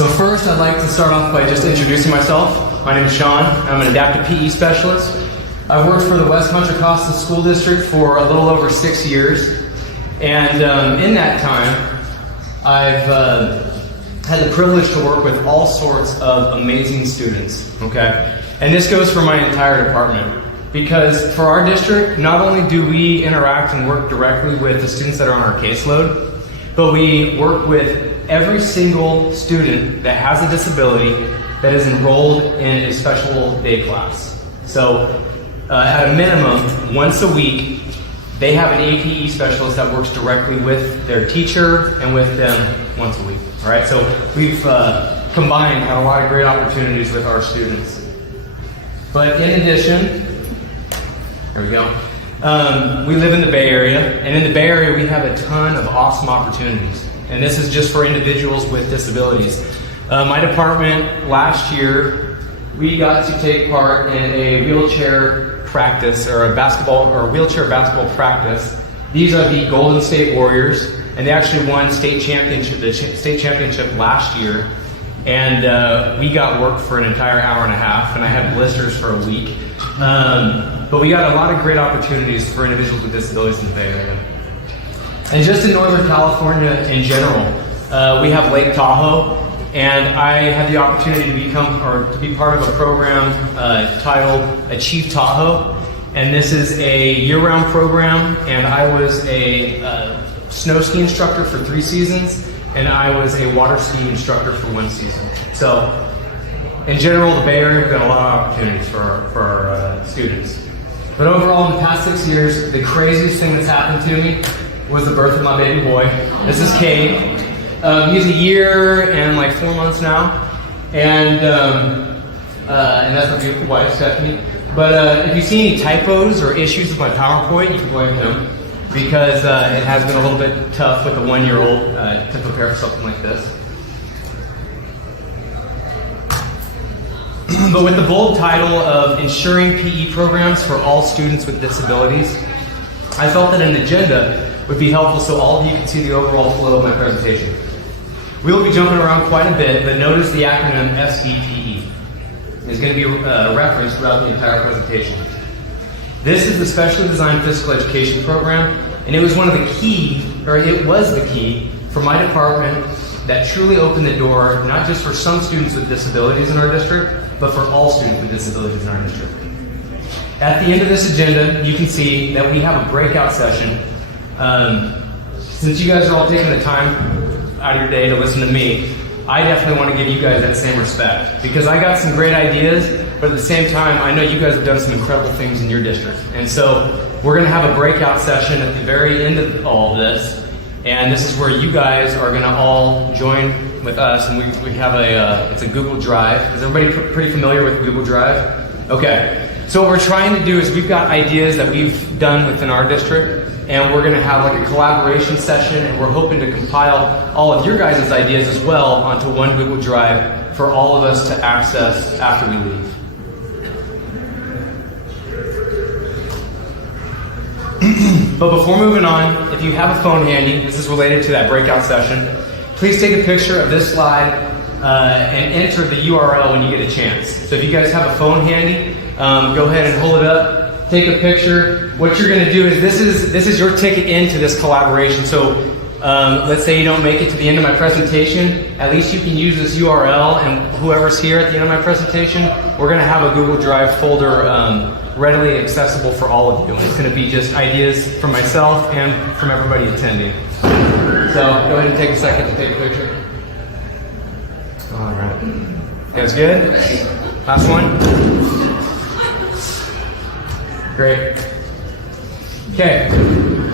So first, I'd like to start off by just introducing myself. My name is Sean. I'm an adaptive PE specialist. I've worked for the West Contra Costa School District for a little over 6 years. And in that time, I've had the privilege to work with all sorts of amazing students, okay? And this goes for my entire department. Because for our district, not only do we interact and work directly with the students that are on our caseload, but we work with every single student that has a disability that is enrolled in a special day class. So at a minimum, once a week, they have an A.P.E specialist that works directly with their teacher and with them once a week. All right, so we've combined, had a lot of great opportunities with our students. But in addition, there we go. We live in the Bay Area, and in the Bay Area we have a ton of awesome opportunities. And this is just for individuals with disabilities. My department, last year, we got to take part in a wheelchair practice, or a wheelchair basketball practice. These are the Golden State Warriors, and they actually won the state championship last year. And we got work for an entire hour and a half, and I had blisters for a week. But we got a lot of great opportunities for individuals with disabilities in the Bay Area. And just in Northern California in general, we have Lake Tahoe, and I had the opportunity to be part of a program titled Achieve Tahoe. And this is a year-round program, and I was a snow ski instructor for 3 seasons, and I was a water ski instructor for 1 season. So, in general, the Bay Area, we've got a lot of opportunities for our students. But overall, in the past 6 years, the craziest thing that's happened to me was the birth of my baby boy. This is Cade. He's a year and like 4 months now, and that's my beautiful wife, Stephanie. But if you see any typos or issues with my PowerPoint, you can blame him, because it has been a little bit tough with a 1-year-old to prepare for something like this. But with the bold title of Ensuring PE Programs for All Students with Disabilities, I felt that an agenda would be helpful so all of you can see the overall flow of my presentation. We will be jumping around quite a bit, but notice the acronym S.D.P.E. is going to be referenced throughout the entire presentation. This is the Specially Designed Physical Education Program, and it was the key for my department that truly opened the door, not just for some students with disabilities in our district, but for all students with disabilities in our district. At the end of this agenda, you can see that we have a breakout session. Since you guys are all taking the time out of your day to listen to me, I definitely want to give you guys that same respect, because I got some great ideas, but at the same time, I know you guys have done some incredible things in your district. And so we're going to have a breakout session at the very end of all of this, and this is where you guys are going to all join with us, and we have it's a Google Drive. Is everybody pretty familiar with Google Drive? Okay. So what we're trying to do is we've got ideas that we've done within our district, and we're going to have like a collaboration session, and we're hoping to compile all of your guys' ideas as well onto one Google Drive for all of us to access after we leave. But before moving on, if you have a phone handy, this is related to that breakout session, please take a picture of this slide and enter the URL when you get a chance. So if you guys have a phone handy, go ahead and hold it up, take a picture. What you're going to do is this is your ticket into this collaboration. So let's say you don't make it to the end of my presentation, at least you can use this URL, and whoever's here at the end of my presentation, we're going to have a Google Drive folder readily accessible for all of you. And it's going to be just ideas from myself and from everybody attending. So go ahead and take a second to take a picture. All right. You guys good? Last one? Great. Okay,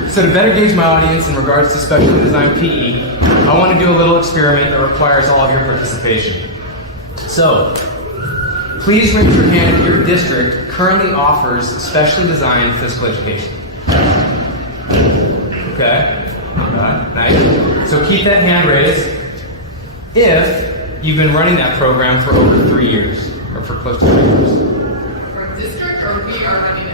so to better gauge my audience in regards to specially designed PE, I want to do a little experiment that requires all of your participation. So, please raise your hand if your district currently offers specially designed physical education. Okay, nice. So keep that hand raised if you've been running that program for over 3 years, or for close to 3 years. For district, or we are running it?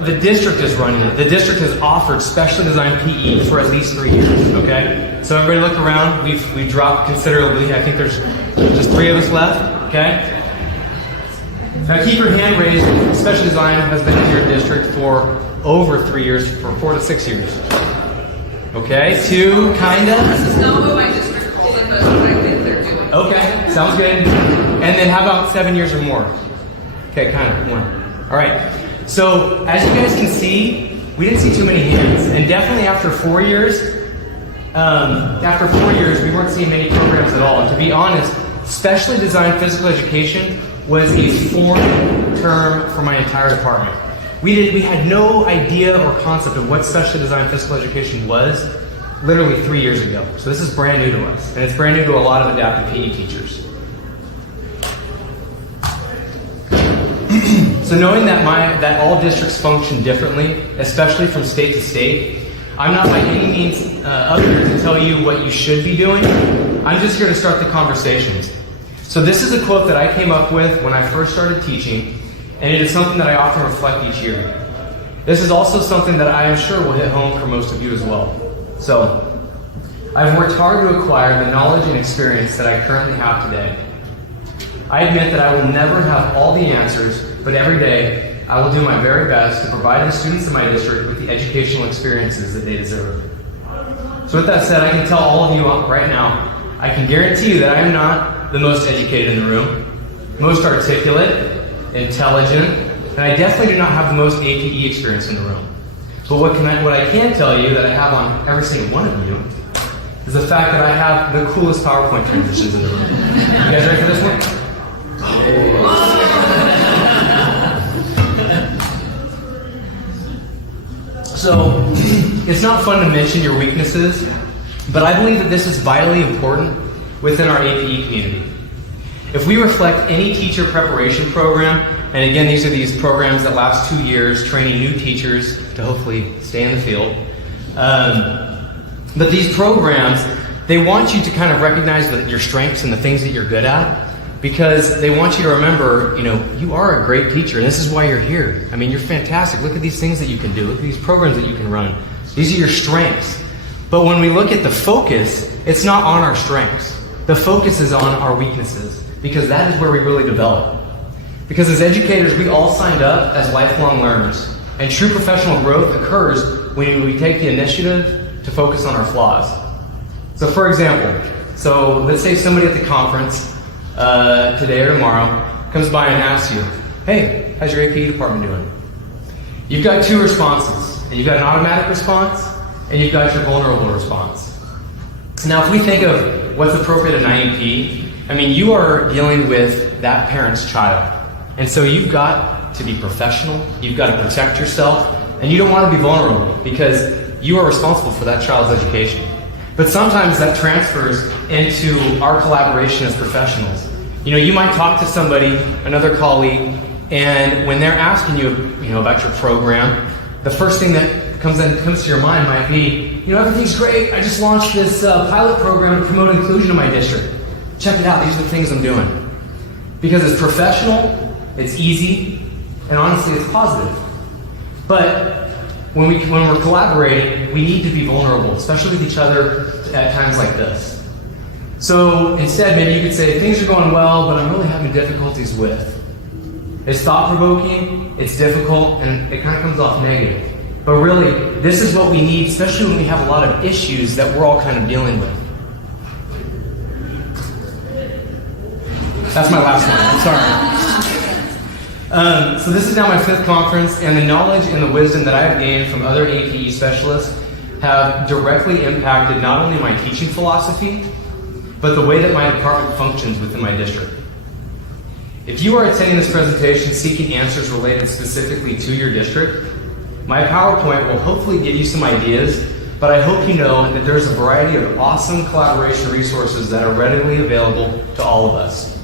the district is running it. The district has offered specially designed PE for at least 3 years, okay? So everybody look around. We've dropped considerably. I think there's just 3 of us left, okay? Now keep your hand raised. Special design has been in your district for over 3 years, for 4 to 6 years. Okay, 2, kinda. This is not what my district calls it, but what I think they're doing. Okay, sounds good. And then how about 7 years or more? Okay, kind of, 1. All right. So as you guys can see, we didn't see too many hands, and definitely after 4 years, we weren't seeing many programs at all. And to be honest, specially designed physical education was a foreign term for my entire department. We had no idea or concept of what specially designed physical education was literally 3 years ago. So this is brand new to us, and it's brand new to a lot of adaptive PE teachers. So knowing that all districts function differently, especially from state to state, I'm not by any means up here to tell you what you should be doing. I'm just here to start the conversations. So this is a quote that I came up with when I first started teaching, and it is something that I often reflect each year. This is also something that I am sure will hit home for most of you as well. So, I've worked hard to acquire the knowledge and experience that I currently have today. I admit that I will never have all the answers, but every day I will do my very best to provide the students in my district with the educational experiences that they deserve. So with that said, I can tell all of you right now, I can guarantee you that I am not the most educated in the room, most articulate, intelligent, and I definitely do not have the most A.P.E experience in the room. But what I can tell you that I have on every single one of you is the fact that I have the coolest PowerPoint transitions in the room. You guys ready for this one? So, it's not fun to mention your weaknesses, but I believe that this is vitally important within our A.P.E community. If we reflect any teacher preparation program, and again, these are these programs that last 2 years, training new teachers to hopefully stay in the field. But these programs, they want you to kind of recognize your strengths and the things that you're good at, because they want you to remember, you are a great teacher, and this is why you're here. I mean, you're fantastic. Look at these things that you can do. Look at these programs that you can run. These are your strengths. But when we look at the focus, it's not on our strengths. The focus is on our weaknesses, because that is where we really develop. Because as educators, we all signed up as lifelong learners, and true professional growth occurs when we take the initiative to focus on our flaws. So for example, let's say somebody at the conference today or tomorrow comes by and asks you, hey, how's your A.P.E department doing? You've got 2 responses, and you've got an automatic response, and you've got your vulnerable response. Now if we think of what's appropriate in IEP, I mean, you are dealing with that parent's child. And so you've got to be professional, you've got to protect yourself, and you don't want to be vulnerable because you are responsible for that child's education. But sometimes that transfers into our collaboration as professionals. You might talk to somebody, another colleague, and when they're asking you, about your program, the first thing that comes to your mind might be, everything's great. I just launched this pilot program to promote inclusion in my district. Check it out. These are the things I'm doing. Because it's professional, it's easy, and honestly, it's positive. But when we're collaborating, we need to be vulnerable, especially with each other at times like this. So instead, maybe you could say, things are going well, but I'm really having difficulties with. It's thought-provoking, it's difficult, and it kind of comes off negative. But really, this is what we need, especially when we have a lot of issues that we're all kind of dealing with. That's my last one, I'm sorry. So this is now my 5th conference, and the knowledge and the wisdom that I have gained from other A.P.E specialists have directly impacted not only my teaching philosophy, but the way that my department functions within my district. If you are attending this presentation seeking answers related specifically to your district, my PowerPoint will hopefully give you some ideas, but I hope you know that there's a variety of awesome collaboration resources that are readily available to all of us.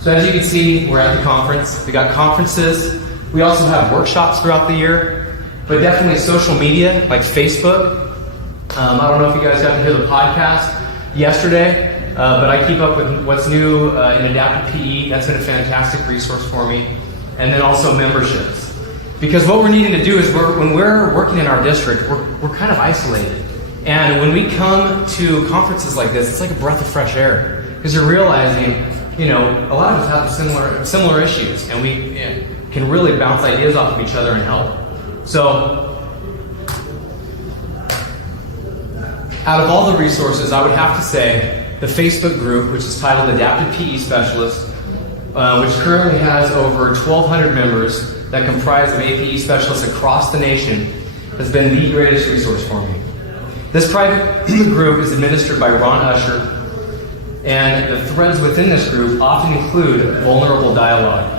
So as you can see, we're at the conference. We got conferences. We also have workshops throughout the year, but definitely social media like Facebook. I don't know if you guys got to hear the podcast yesterday, but I keep up with what's new in adaptive PE. That's been a fantastic resource for me. And then also memberships. Because what we're needing to do is when we're working in our district, we're kind of isolated. And when we come to conferences like this, it's like a breath of fresh air. Because you're realizing, a lot of us have similar issues, and we can really bounce ideas off of each other and help. So, out of all the resources, I would have to say the Facebook group, which is titled Adapted PE Specialist, which currently has over 1,200 members that comprise of A.P.E specialists across the nation, has been the greatest resource for me. This private group is administered by Ron Usher, and the threads within this group often include vulnerable dialogue.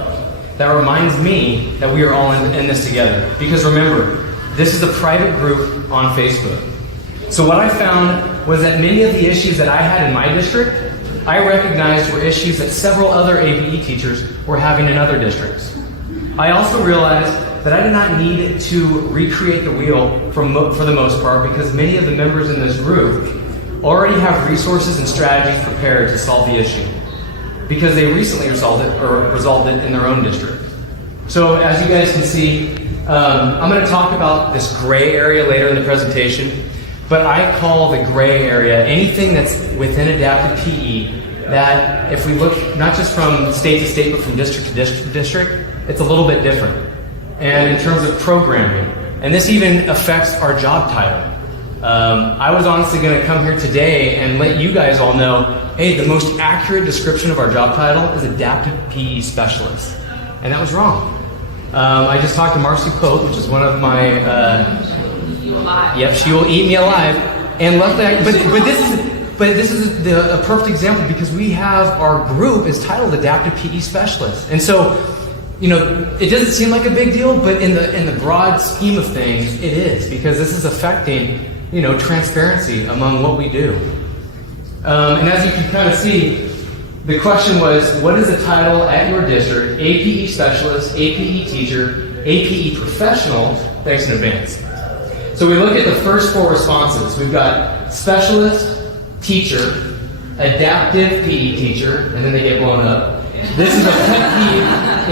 That reminds me that we are all in this together. Because remember, this is a private group on Facebook. So what I found was that many of the issues that I had in my district, I recognized were issues that several other A.P.E teachers were having in other districts. I also realized that I did not need to recreate the wheel for the most part, because many of the members in this group already have resources and strategies prepared to solve the issue, because they recently resolved it in their own district. So as you guys can see, I'm going to talk about this gray area later in the presentation, but I call the gray area anything that's within adapted PE that, if we look not just from state to state, but from district to district, it's a little bit different. And in terms of programming, and this even affects our job title. I was honestly going to come here today and let you guys all know, hey, the most accurate description of our job title is Adapted PE Specialist. And that was wrong. I just talked to Marcy Pope, which is one of my... she will eat me alive. And luckily, but this is a perfect example, because we have our group is titled Adapted PE Specialist. And so, it doesn't seem like a big deal, but in the broad scheme of things, it is, because this is affecting, transparency among what we do. And as you can kind of see, the question was, what is the title at your district? A.P.E Specialist, A.P.E Teacher, A.P.E Professional. Thanks in advance. So we look at the first four responses. We've got Specialist, Teacher, Adaptive PE Teacher, and then they get blown up. This is a pet peeve.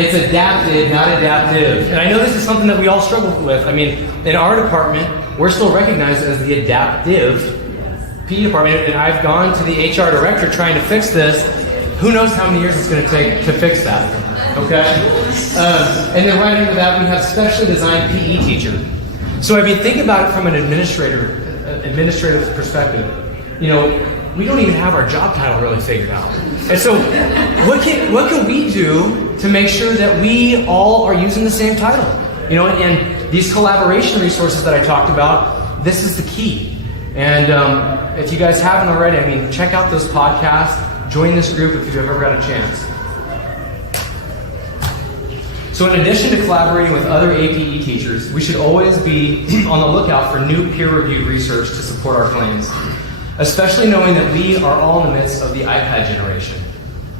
It's adapted, not adaptive. And I know this is something that we all struggle with. I mean, in our department, we're still recognized as the adaptive PE department, and I've gone to the HR director trying to fix this. Who knows how many years it's going to take to fix that, okay? And then right under that, we have Specially Designed PE Teacher. So if you think about it from an administrative perspective, we don't even have our job title really figured out. And so what can we do to make sure that we all are using the same title? And these collaboration resources that I talked about, this is the key. And if you guys haven't already, check out those podcasts. Join this group if you've ever got a chance. So in addition to collaborating with other A.P.E teachers, we should always be on the lookout for new peer-reviewed research to support our claims, especially knowing that we are all in the midst of the iPad generation,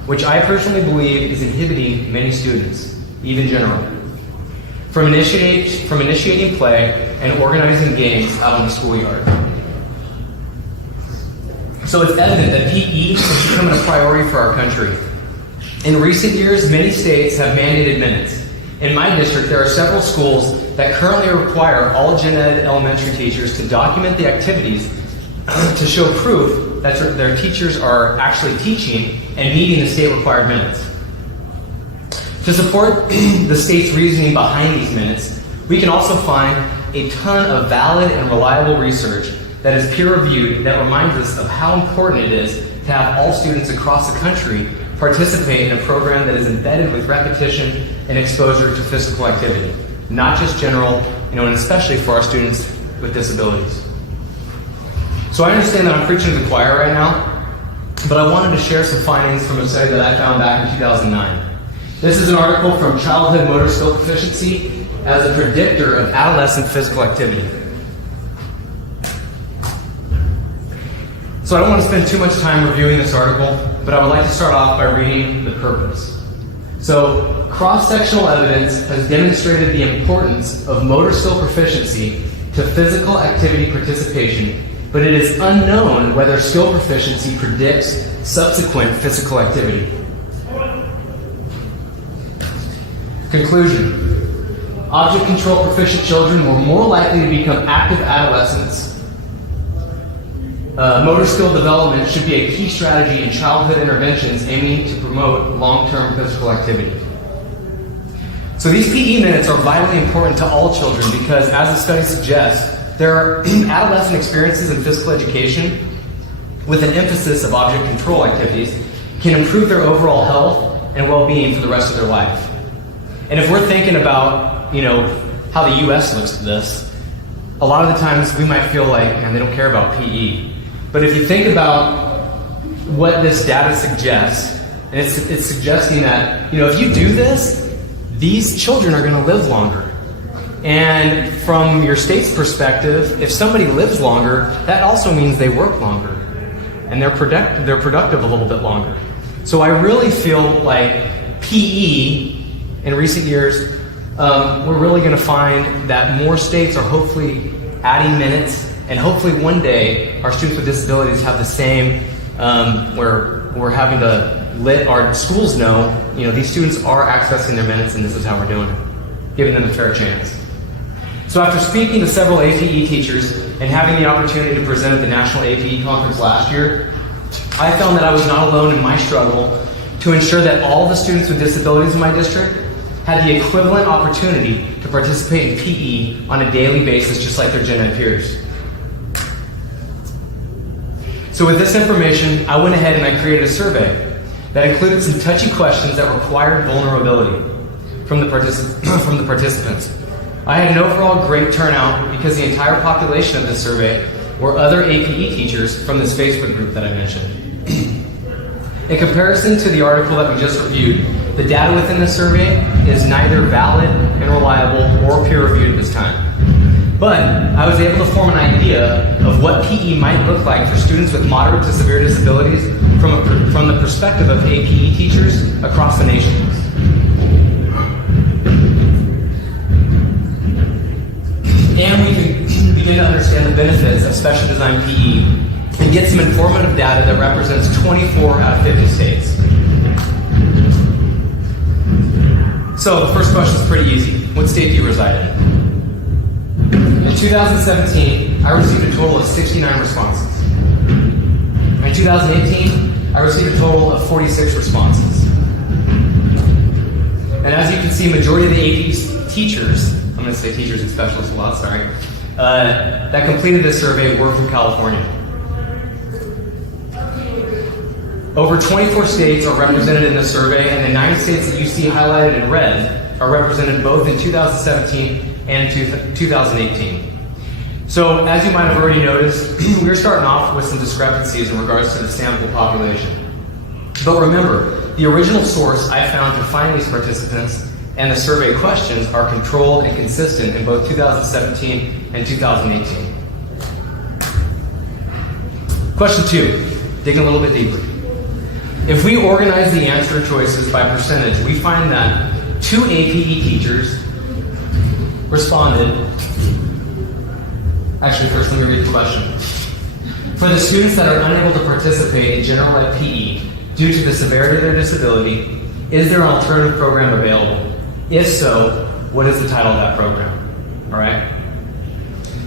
which I personally believe is inhibiting many students, even generally, from initiating play and organizing games out in the schoolyard. So it's evident that PE is becoming a priority for our country. In recent years, many states have mandated minutes. In my district, there are several schools that currently require all gen ed elementary teachers to document the activities to show proof that their teachers are actually teaching and meeting the state required minutes. To support the state's reasoning behind these minutes, we can also find a ton of valid and reliable research that is peer-reviewed that reminds us of how important it is to have all students across the country participate in a program that is embedded with repetition and exposure to physical activity, not just general, and especially for our students with disabilities. So I understand that I'm preaching to the choir right now, but I wanted to share some findings from a study that I found back in 2009. This is an article from Childhood Motor Skill Proficiency as a predictor of adolescent physical activity. So I don't want to spend too much time reviewing this article, but I would like to start off by reading the purpose. So, cross-sectional evidence has demonstrated the importance of motor skill proficiency to physical activity participation, but it is unknown whether skill proficiency predicts subsequent physical activity. Conclusion. Object control proficient children were more likely to become active adolescents. Motor skill development should be a key strategy in childhood interventions aiming to promote long-term physical activity. So these PE minutes are vitally important to all children because, as the study suggests, their adolescent experiences in physical education with an emphasis of object control activities can improve their overall health and well-being for the rest of their life. And if we're thinking about, how the U.S. looks at this, a lot of the times we might feel like, man, they don't care about PE. But if you think about what this data suggests, and it's suggesting that, if you do this, these children are going to live longer. And from your state's perspective, if somebody lives longer, that also means they work longer. And they're productive a little bit longer. So I really feel like PE, in recent years, we're really going to find that more states are hopefully adding minutes, and hopefully one day our students with disabilities have the same, where we're having to let our schools know, these students are accessing their minutes and this is how we're doing it, giving them a fair chance. So after speaking to several A.P.E teachers and having the opportunity to present at the National A.P.E conference last year, I found that I was not alone in my struggle to ensure that all the students with disabilities in my district had the equivalent opportunity to participate in PE on a daily basis, just like their gen ed peers. So with this information, I went ahead and I created a survey that included some touchy questions that required vulnerability from the participants. I had an overall great turnout because the entire population of this survey were other A.P.E teachers from this Facebook group that I mentioned. In comparison to the article that we just reviewed, the data within the survey is neither valid and reliable or peer-reviewed at this time. But I was able to form an idea of what PE might look like for students with moderate to severe disabilities from the perspective of A.P.E teachers across the nation. And we can begin to understand the benefits of special design PE and get some informative data that represents 24 out of 50 states. So the first question is pretty easy. What state do you reside in? In 2017, I received a total of 69 responses. In 2018, I received a total of 46 responses. And as you can see, majority of the AP teachers, I'm going to say teachers and specialists a lot, sorry, that completed this survey were from California. Over 24 states are represented in this survey, and the 9 states that you see highlighted in red are represented both in 2017 and 2018. So, as you might have already noticed, we're starting off with some discrepancies in regards to the sample population. But remember, the original source I found to find these participants and the survey questions are controlled and consistent in both 2017 and 2018. Question 2, digging a little bit deeper. If we organize the answer choices by percentage, we find that 2 A.P.E teachers responded. Actually, first let me read the question. For the students that are unable to participate in general ed PE due to the severity of their disability, is there an alternative program available? If so, what is the title of that program? All right?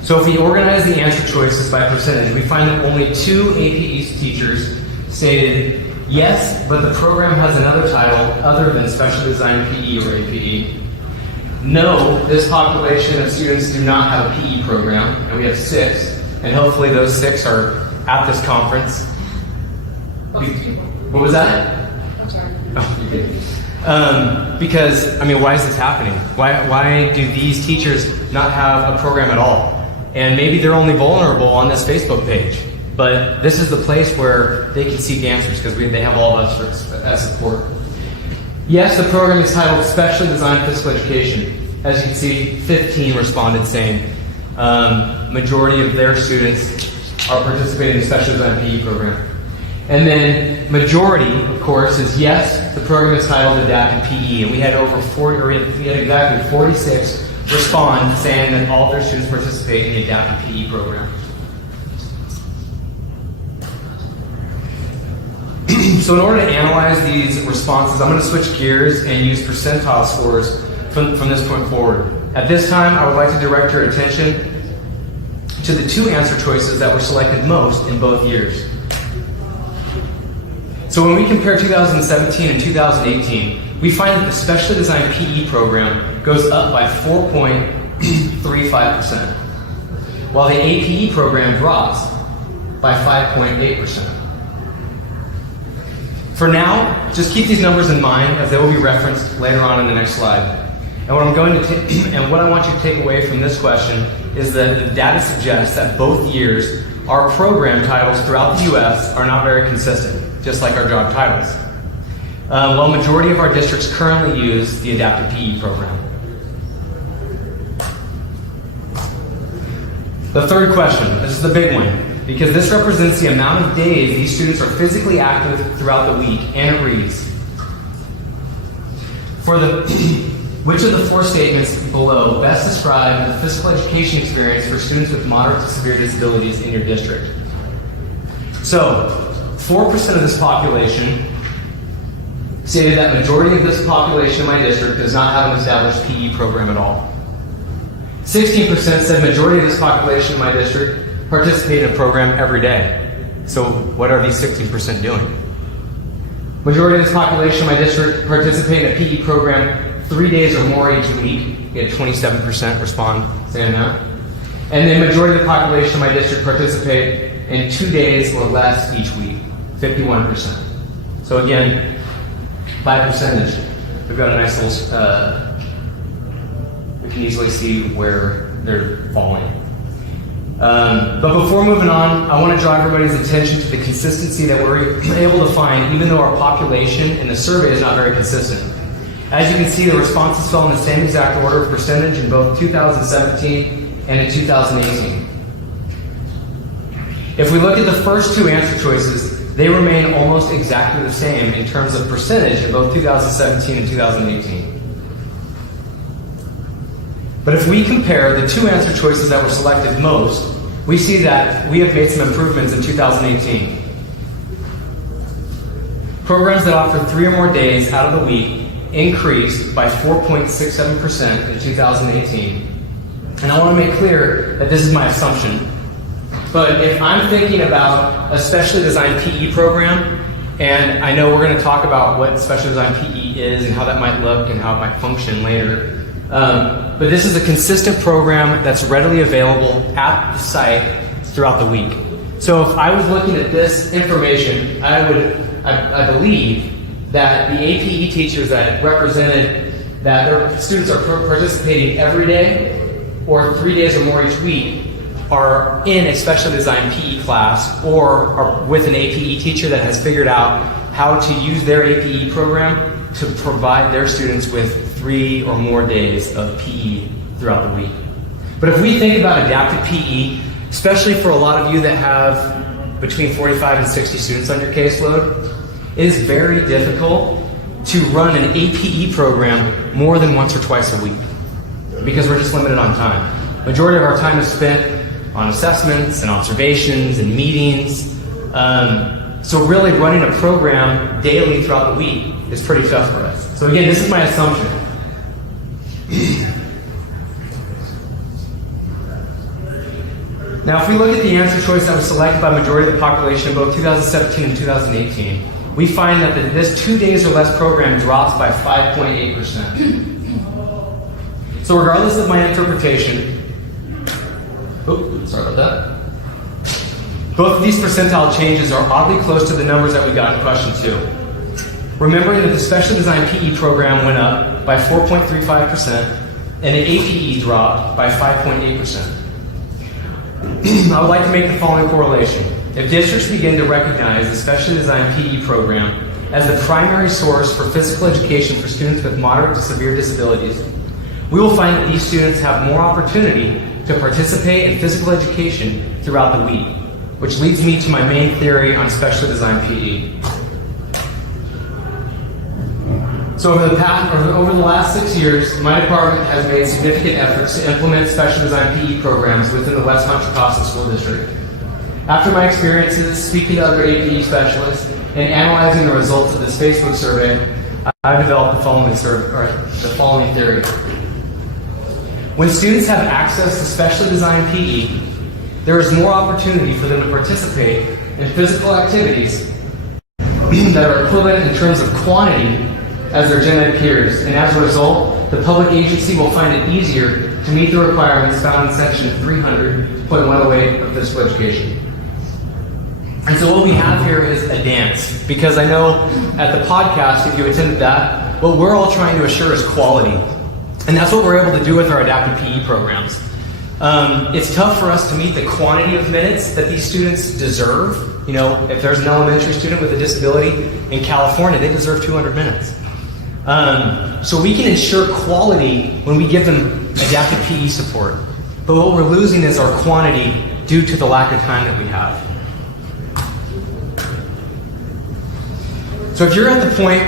So if we organize the answer choices by percentage, we find that only 2 A.P.E teachers stated, yes, but the program has another title other than Special Design PE or A.P.E. No, this population of students do not have a PE program, and we have 6, and hopefully those 6 are at this conference. What was that? I'm sorry. Oh, you did. Because, why is this happening? Why do these teachers not have a program at all? And maybe they're only vulnerable on this Facebook page. But this is the place where they can seek answers because they have all of us as support. Yes, the program is titled Specially Designed Physical Education. As you can see, 15 responded saying majority of their students are participating in the Specially Designed PE program. And then majority, of course, is yes, the program is titled Adapted PE. And we had over 40, or we had exactly 46 respond saying that all of their students participate in the Adapted PE program. So in order to analyze these responses, I'm going to switch gears and use percentile scores from this point forward. At this time, I would like to direct your attention to the two answer choices that were selected most in both years. So when we compare 2017 and 2018, we find that the specially designed PE program goes up by 4.35%, while the A.P.E program drops by 5.8%. For now, just keep these numbers in mind as they will be referenced later on in the next slide. And what I want you to take away from this question is that the data suggests that both years, our program titles throughout the U.S. are not very consistent, just like our job titles. While majority of our districts currently use the adapted PE program. The third question, this is the big one, because this represents the amount of days these students are physically active throughout the week, and it reads, which of the four statements below best describe the physical education experience for students with moderate to severe disabilities in your district? So, 4% of this population stated that majority of this population in my district does not have an established PE program at all. 16% said majority of this population in my district participate in a program every day. So what are these 16% doing? Majority of this population in my district participate in a PE program 3 days or more each week. We had 27% respond saying that. And then majority of the population in my district participate in 2 days or less each week, 51%. So again, by percentage, we've got a nice little, we can easily see where they're falling. But before moving on, I want to draw everybody's attention to the consistency that we're able to find, even though our population in the survey is not very consistent. As you can see, the responses fell in the same exact order of percentage in both 2017 and in 2018. If we look at the first two answer choices, they remain almost exactly the same in terms of percentage in both 2017 and 2018. But if we compare the two answer choices that were selected most, we see that we have made some improvements in 2018. Programs that offer 3 or more days out of the week increased by 4.67% in 2018. And I want to make clear that this is my assumption. But if I'm thinking about a specially designed PE program, and I know we're going to talk about what specially designed PE is and how that might look and how it might function later. But this is a consistent program that's readily available at the site throughout the week. So if I was looking at this information, I believe that the A.P.E teachers that represented that their students are participating every day or 3 days or more each week are in a specially designed PE class or are with an A.P.E teacher that has figured out how to use their A.P.E program to provide their students with 3 or more days of PE throughout the week. But if we think about adapted PE, especially for a lot of you that have between 45 and 60 students on your caseload, it is very difficult to run an A.P.E program more than once or twice a week because we're just limited on time. Majority of our time is spent on assessments and observations and meetings. So really running a program daily throughout the week is pretty tough for us. So again, this is my assumption. Now, if we look at the answer choice that was selected by majority of the population in both 2017 and 2018, we find that this 2 days or less program drops by 5.8%. So regardless of my interpretation, sorry about that. Both of these percentile changes are oddly close to the numbers that we got in question 2. Remembering that the specially designed PE program went up by 4.35% and the A.P.E dropped by 5.8%. I would like to make the following correlation. If districts begin to recognize the specially designed PE program as the primary source for physical education for students with moderate to severe disabilities, we will find that these students have more opportunity to participate in physical education throughout the week, which leads me to my main theory on specially designed PE. So over the last 6 years, my department has made significant efforts to implement special designed PE programs within the West Contra Costa School District. After my experiences speaking to other A.P.E specialists and analyzing the results of this Facebook survey, I developed the following theory. When students have access to specially designed PE, there is more opportunity for them to participate in physical activities that are equivalent in terms of quantity as their gen ed peers, and as a result, the public agency will find it easier to meet the requirements found in section 300.108 of physical education. And so what we have here is a dance, because I know at the podcast, if you attended that, what we're all trying to assure is quality. And that's what we're able to do with our adaptive PE programs. It's tough for us to meet the quantity of minutes that these students deserve. You know, if there's an elementary student with a disability in California, they deserve 200 minutes. So we can ensure quality when we give them adaptive PE support. But what we're losing is our quantity due to the lack of time that we have. So if you're at the point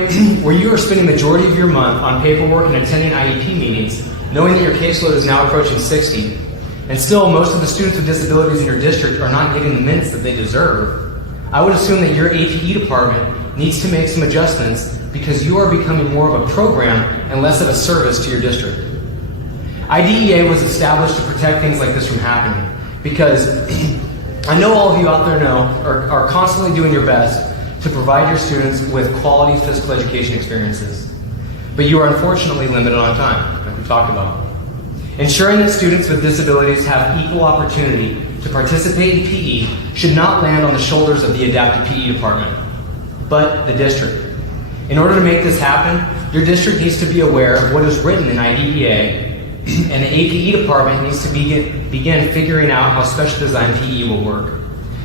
where you are spending the majority of your month on paperwork and attending IEP meetings, knowing that your caseload is now approaching 60, and still most of the students with disabilities in your district are not getting the minutes that they deserve, I would assume that your A.P.E department needs to make some adjustments because you are becoming more of a program and less of a service to your district. IDEA was established to protect things like this from happening, because I know all of you out there are constantly doing your best to provide your students with quality physical education experiences. But you are unfortunately limited on time, like we talked about. Ensuring that students with disabilities have equal opportunity to participate in PE should not land on the shoulders of the adaptive PE department, but the district. In order to make this happen, your district needs to be aware of what is written in IDEA, and the A.P.E department needs to begin figuring out how special design PE will work.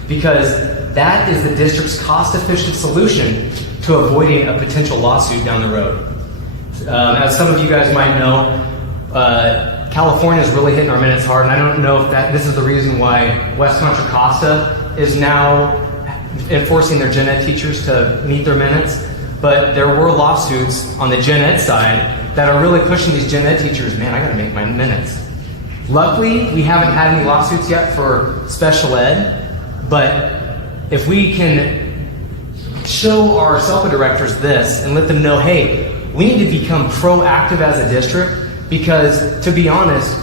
Because that is the district's cost-efficient solution to avoiding a potential lawsuit down the road. As some of you guys might know, California is really hitting our minutes hard, and I don't know if this is the reason why West Contra Costa is now enforcing their gen ed teachers to meet their minutes, but there were lawsuits on the gen ed side that are really pushing these gen ed teachers, man, I gotta make my minutes. Luckily, we haven't had any lawsuits yet for special ed, but if we can show our SELPA directors this and let them know, hey, we need to become proactive as a district, because to be honest,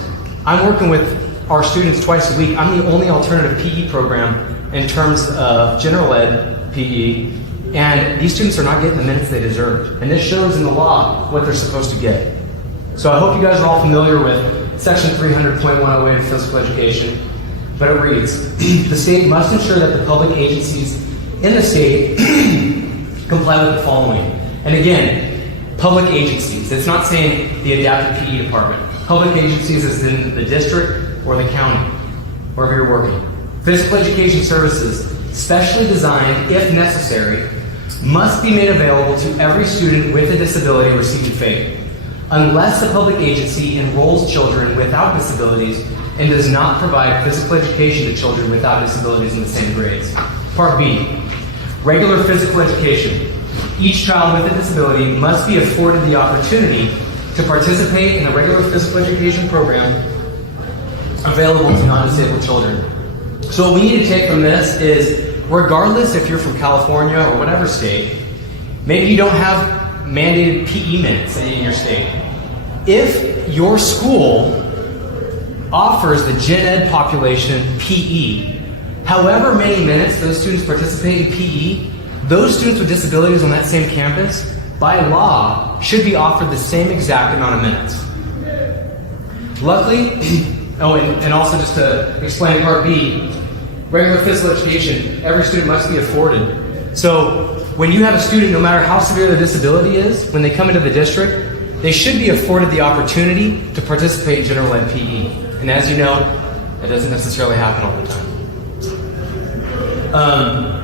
I'm working with our students twice a week. I'm the only alternative PE program in terms of general ed PE, and these students are not getting the minutes they deserve. And this shows in the law what they're supposed to get. So I hope you guys are all familiar with section 300.108 of physical education. But it reads, the state must ensure that the public agencies in the state comply with the following. And again, public agencies. It's not saying the adaptive PE department. Public agencies is in the district or the county, wherever you're working. Physical education services, specially designed, if necessary, must be made available to every student with a disability receiving FAPE, unless the public agency enrolls children without disabilities and does not provide physical education to children without disabilities in the same grades. Part B, regular physical education. Each child with a disability must be afforded the opportunity to participate in the regular physical education program available to non-disabled children. So what we need to take from this is, regardless if you're from California or whatever state, maybe you don't have mandated PE minutes in your state. If your school offers the gen ed population PE, however many minutes those students participate in PE, those students with disabilities on that same campus, by law, should be offered the same exact amount of minutes. Luckily, and also just to explain part B, regular physical education, every student must be afforded. So when you have a student, no matter how severe their disability is, when they come into the district, they should be afforded the opportunity to participate in general ed PE. And as you know, that doesn't necessarily happen all the time.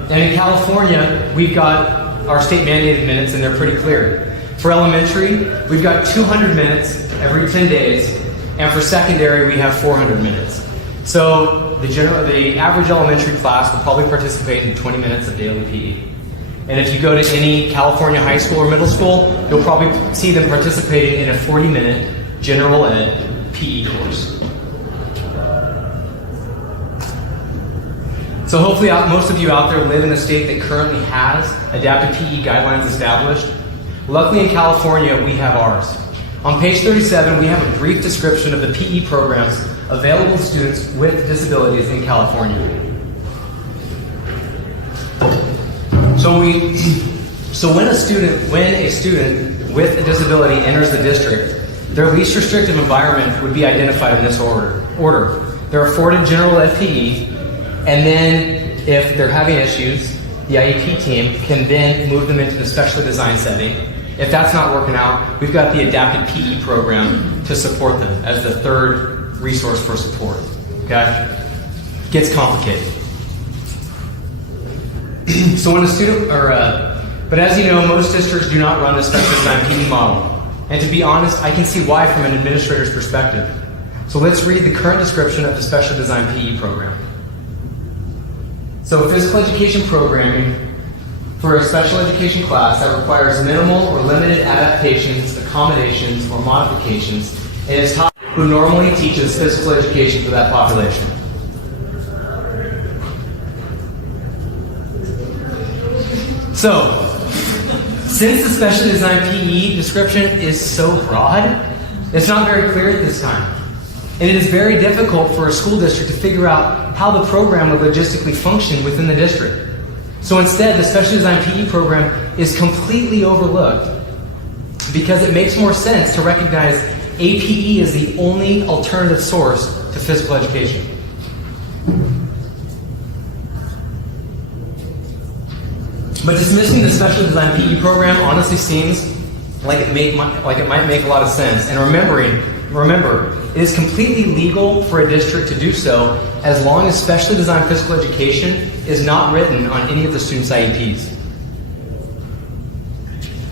And in California, we've got our state mandated minutes, and they're pretty clear. For elementary, we've got 200 minutes every 10 days, and for secondary, we have 400 minutes. So the average elementary class will probably participate in 20 minutes of daily PE. And if you go to any California high school or middle school, you'll probably see them participating in a 40-minute general ed PE course. So hopefully most of you out there live in a state that currently has adaptive PE guidelines established. Luckily in California, we have ours. On page 37, we have a brief description of the PE programs available to students with disabilities in California. So when a student with a disability enters the district, their least restrictive environment would be identified in this order. They're afforded general A.P.E, and then if they're having issues, the IEP team can then move them into the specially designed setting. If that's not working out, we've got the adapted PE program to support them as the third resource for support. Okay? Gets complicated. So when a student, but as you know, most districts do not run the special designed PE model. And to be honest, I can see why from an administrator's perspective. So let's read the current description of the special designed PE program. So physical education programming for a special education class that requires minimal or limited adaptations, accommodations, or modifications, and is taught who normally teaches physical education for that population. So, since the specially designed PE description is so broad, it's not very clear at this time. And it is very difficult for a school district to figure out how the program would logistically function within the district. So instead, the specially designed PE program is completely overlooked because it makes more sense to recognize A.P.E as the only alternative source to physical education. But dismissing the specially designed PE program honestly seems like it might make a lot of sense. And remember, it is completely legal for a district to do so as long as specially designed physical education is not written on any of the students' IEPs.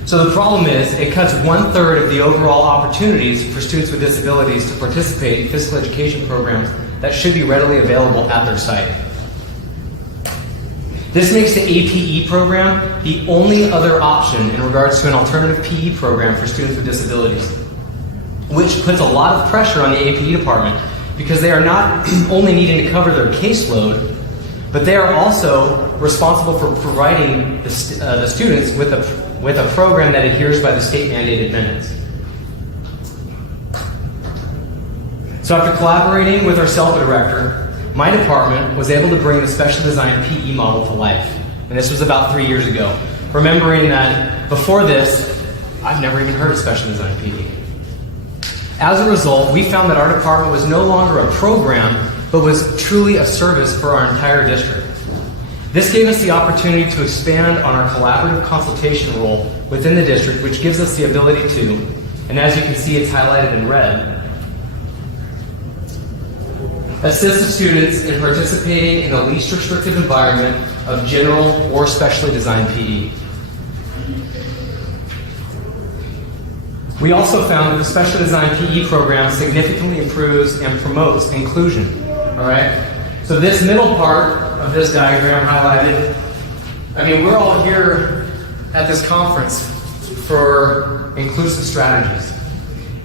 So the problem is, it cuts 1/3 of the overall opportunities for students with disabilities to participate in physical education programs that should be readily available at their site. This makes the A.P.E program the only other option in regards to an alternative PE program for students with disabilities, which puts a lot of pressure on the A.P.E department because they are not only needing to cover their caseload, but they are also responsible for providing the students with a program that adheres by the state-mandated minutes. So after collaborating with our SELPA director, my department was able to bring the special designed PE model to life. And this was about 3 years ago. Remembering that before this, I've never even heard of special designed PE. As a result, we found that our department was no longer a program, but was truly a service for our entire district. This gave us the opportunity to expand on our collaborative consultation role within the district, which gives us the ability to, and as you can see it's highlighted in red, assist the students in participating in the least restrictive environment of general or specially designed PE. We also found that the specially designed PE program significantly improves and promotes inclusion. All right? So this middle part of this diagram highlighted, we're all here at this conference for inclusive strategies.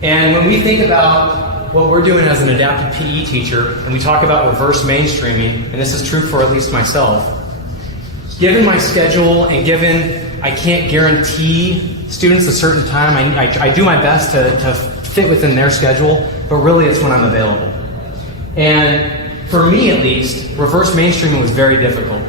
And when we think about what we're doing as an adapted PE teacher, and we talk about reverse mainstreaming, and this is true for at least myself, given my schedule and given I can't guarantee students a certain time, I do my best to fit within their schedule, but really it's when I'm available. And for me at least, reverse mainstreaming was very difficult.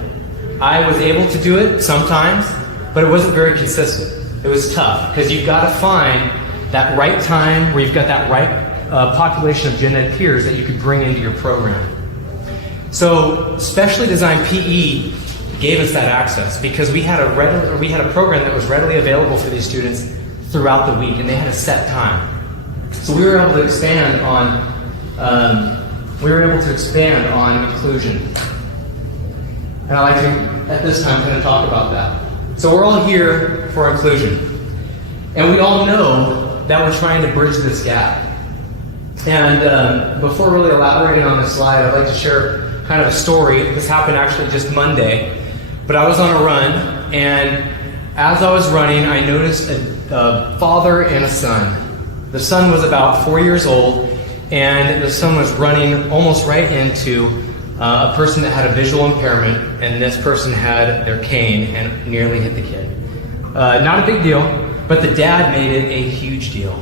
I was able to do it sometimes, but it wasn't very consistent. It was tough, because you've got to find that right time where you've got that right population of gen ed peers that you could bring into your program. So specially designed PE gave us that access because we had a program that was readily available for these students throughout the week, and they had a set time. So we were able to expand on inclusion. And I'd like to, at this time, kind of talk about that. So we're all here for inclusion. And we all know that we're trying to bridge this gap. And before really elaborating on this slide, I'd like to share kind of a story. This happened actually just Monday. But I was on a run, and as I was running, I noticed a father and a son. The son was about 4 years old, and the son was running almost right into a person that had a visual impairment, and this person had their cane and nearly hit the kid. Not a big deal, but the dad made it a huge deal.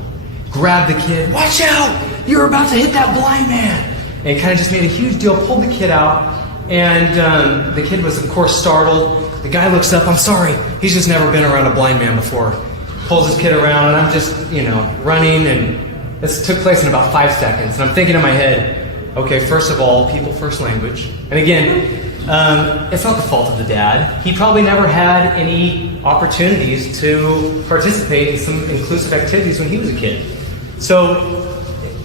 grabbed the kid. Watch out! You're about to hit that blind man! And kind of just made a huge deal, pulled the kid out, and the kid was, of course, startled. The guy looks up, I'm sorry, he's just never been around a blind man before. Pulls his kid around, and I'm just, running, and this took place in about 5 seconds. And I'm thinking in my head, okay, first of all, people first language. And again, it's not the fault of the dad. He probably never had any opportunities to participate in some inclusive activities when he was a kid. So,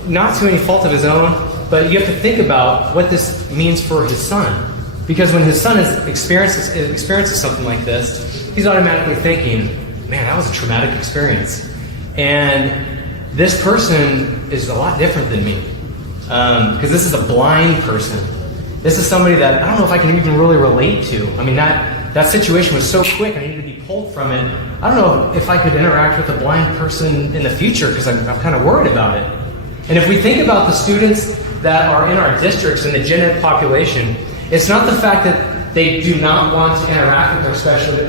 not to any fault of his own, but you have to think about what this means for his son. Because when his son experiences something like this, he's automatically thinking, man, that was a traumatic experience. And this person is a lot different than me. Because this is a blind person. This is somebody that I don't know if I can even really relate to. I mean, that situation was so quick, I needed to be pulled from it. I don't know if I could interact with a blind person in the future because I'm kind of worried about it. And if we think about the students that are in our districts and the gen ed population, it's not the fact that they do not want to interact with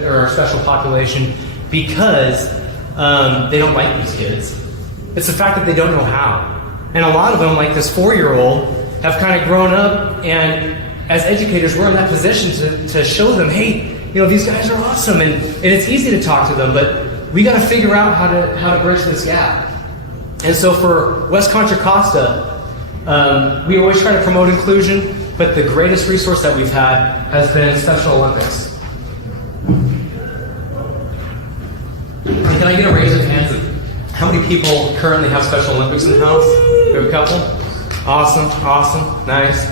our special population because they don't like these kids. It's the fact that they don't know how. And a lot of them, like this 4-year-old, have kind of grown up, and as educators, we're in that position to show them, hey, these guys are awesome, and it's easy to talk to them, but we got to figure out how to bridge this gap. And so for West Contra Costa, we always try to promote inclusion, but the greatest resource that we've had has been Special Olympics. Can I get a raise of hands of how many people currently have Special Olympics in the house? We have a couple? Awesome, nice.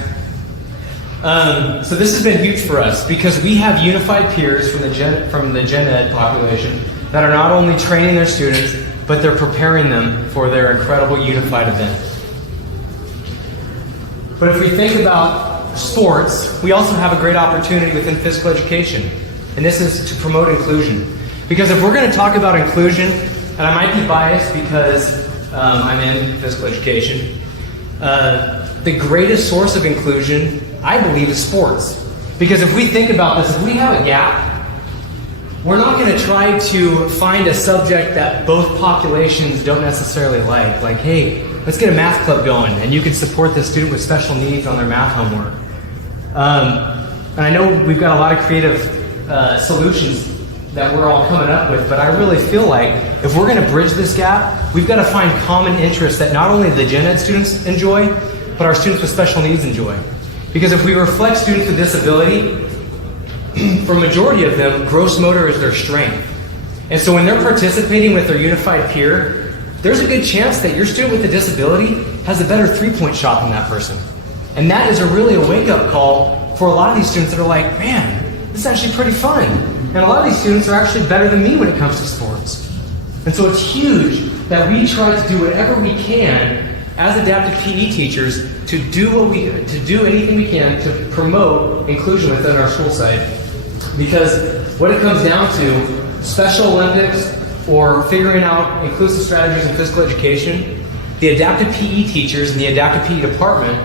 So this has been huge for us because we have unified peers from the gen ed population that are not only training their students, but they're preparing them for their incredible unified event. But if we think about sports, we also have a great opportunity within physical education, and this is to promote inclusion. Because if we're going to talk about inclusion, and I might be biased because I'm in physical education, the greatest source of inclusion, I believe, is sports. Because if we think about this, if we have a gap, we're not going to try to find a subject that both populations don't necessarily like. Like, hey, let's get a math club going, and you can support the student with special needs on their math homework. And I know we've got a lot of creative solutions that we're all coming up with, but I really feel like if we're going to bridge this gap, we've got to find common interests that not only the gen ed students enjoy, but our students with special needs enjoy. Because if we reflect students with disability, for a majority of them, gross motor is their strength. And so when they're participating with their unified peer, there's a good chance that your student with a disability has a better three-point shot than that person. And that is really a wake-up call for a lot of these students that are like, man, this is actually pretty fun. And a lot of these students are actually better than me when it comes to sports. And so it's huge that we try to do whatever we can as adaptive PE teachers to do anything we can to promote inclusion within our school site. Because what it comes down to, Special Olympics or figuring out inclusive strategies in physical education, the adaptive PE teachers and the adaptive PE department,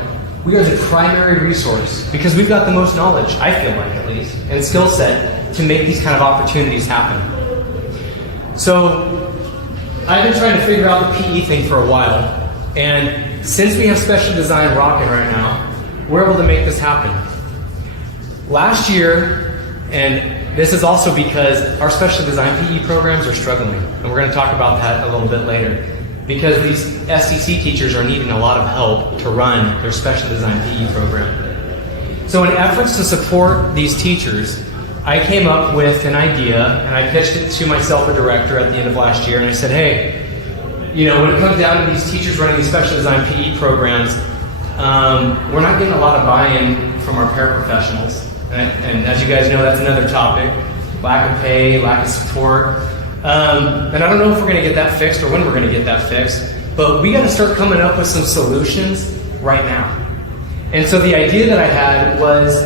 we are the primary resource because we've got the most knowledge, I feel like at least, and skill set to make these kind of opportunities happen. So I've been trying to figure out the PE thing for a while, and since we have special design rocking right now, we're able to make this happen. Last year, and this is also because our special design PE programs are struggling, and we're going to talk about that a little bit later, because these SDC teachers are needing a lot of help to run their special design PE program. So in efforts to support these teachers, I came up with an idea, and I pitched it to myself, a director, at the end of last year, and I said, hey, when it comes down to these teachers running these special design PE programs, we're not getting a lot of buy-in from our paraprofessionals. And as you guys know, that's another topic. Lack of pay, lack of support. And I don't know if we're going to get that fixed or when we're going to get that fixed, but we got to start coming up with some solutions right now. And so the idea that I had was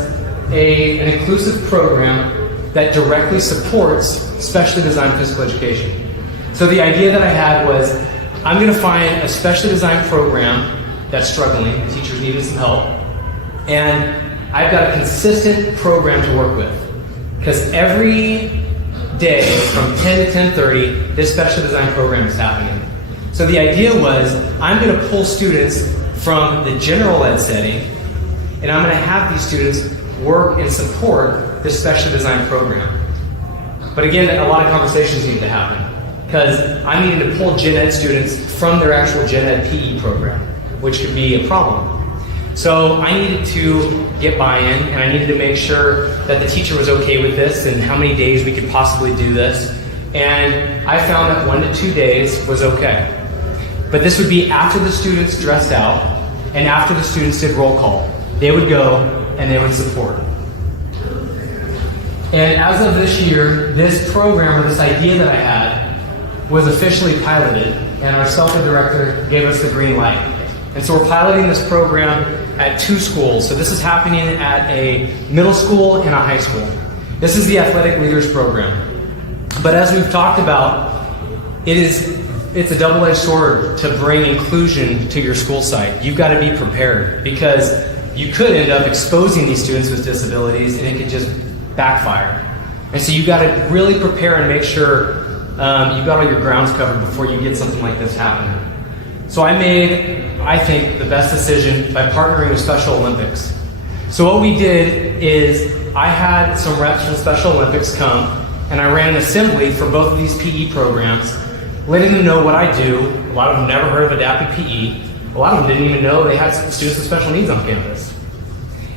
an inclusive program that directly supports specially designed physical education. So the idea that I had was, I'm going to find a specially designed program that's struggling, teachers needing some help, and I've got a consistent program to work with. Because every day from 10 to 10:30, this special design program is happening. So the idea was, I'm going to pull students from the general ed setting, and I'm going to have these students work and support this special design program. But again, a lot of conversations need to happen, because I needed to pull gen ed students from their actual gen ed PE program, which could be a problem. So I needed to get buy-in, and I needed to make sure that the teacher was okay with this and how many days we could possibly do this. And I found that 1 to 2 days was okay. But this would be after the students dressed out and after the students did roll call. They would go and they would support. And as of this year, this program, or this idea that I had, was officially piloted, and our SELFA director gave us the green light. And so we're piloting this program at 2 schools. So this is happening at a middle school and a high school. This is the Athletic Leaders Program. But as we've talked about, it's a double-edged sword to bring inclusion to your school site. You've got to be prepared, because you could end up exposing these students with disabilities and it could just backfire. And so you've got to really prepare and make sure you've got all your grounds covered before you get something like this happening. So I made, I think, the best decision by partnering with Special Olympics. So what we did is I had some reps from Special Olympics come, and I ran an assembly for both of these PE programs, letting them know what I do. A lot of them never heard of Adaptive PE. A lot of them didn't even know they had students with special needs on campus.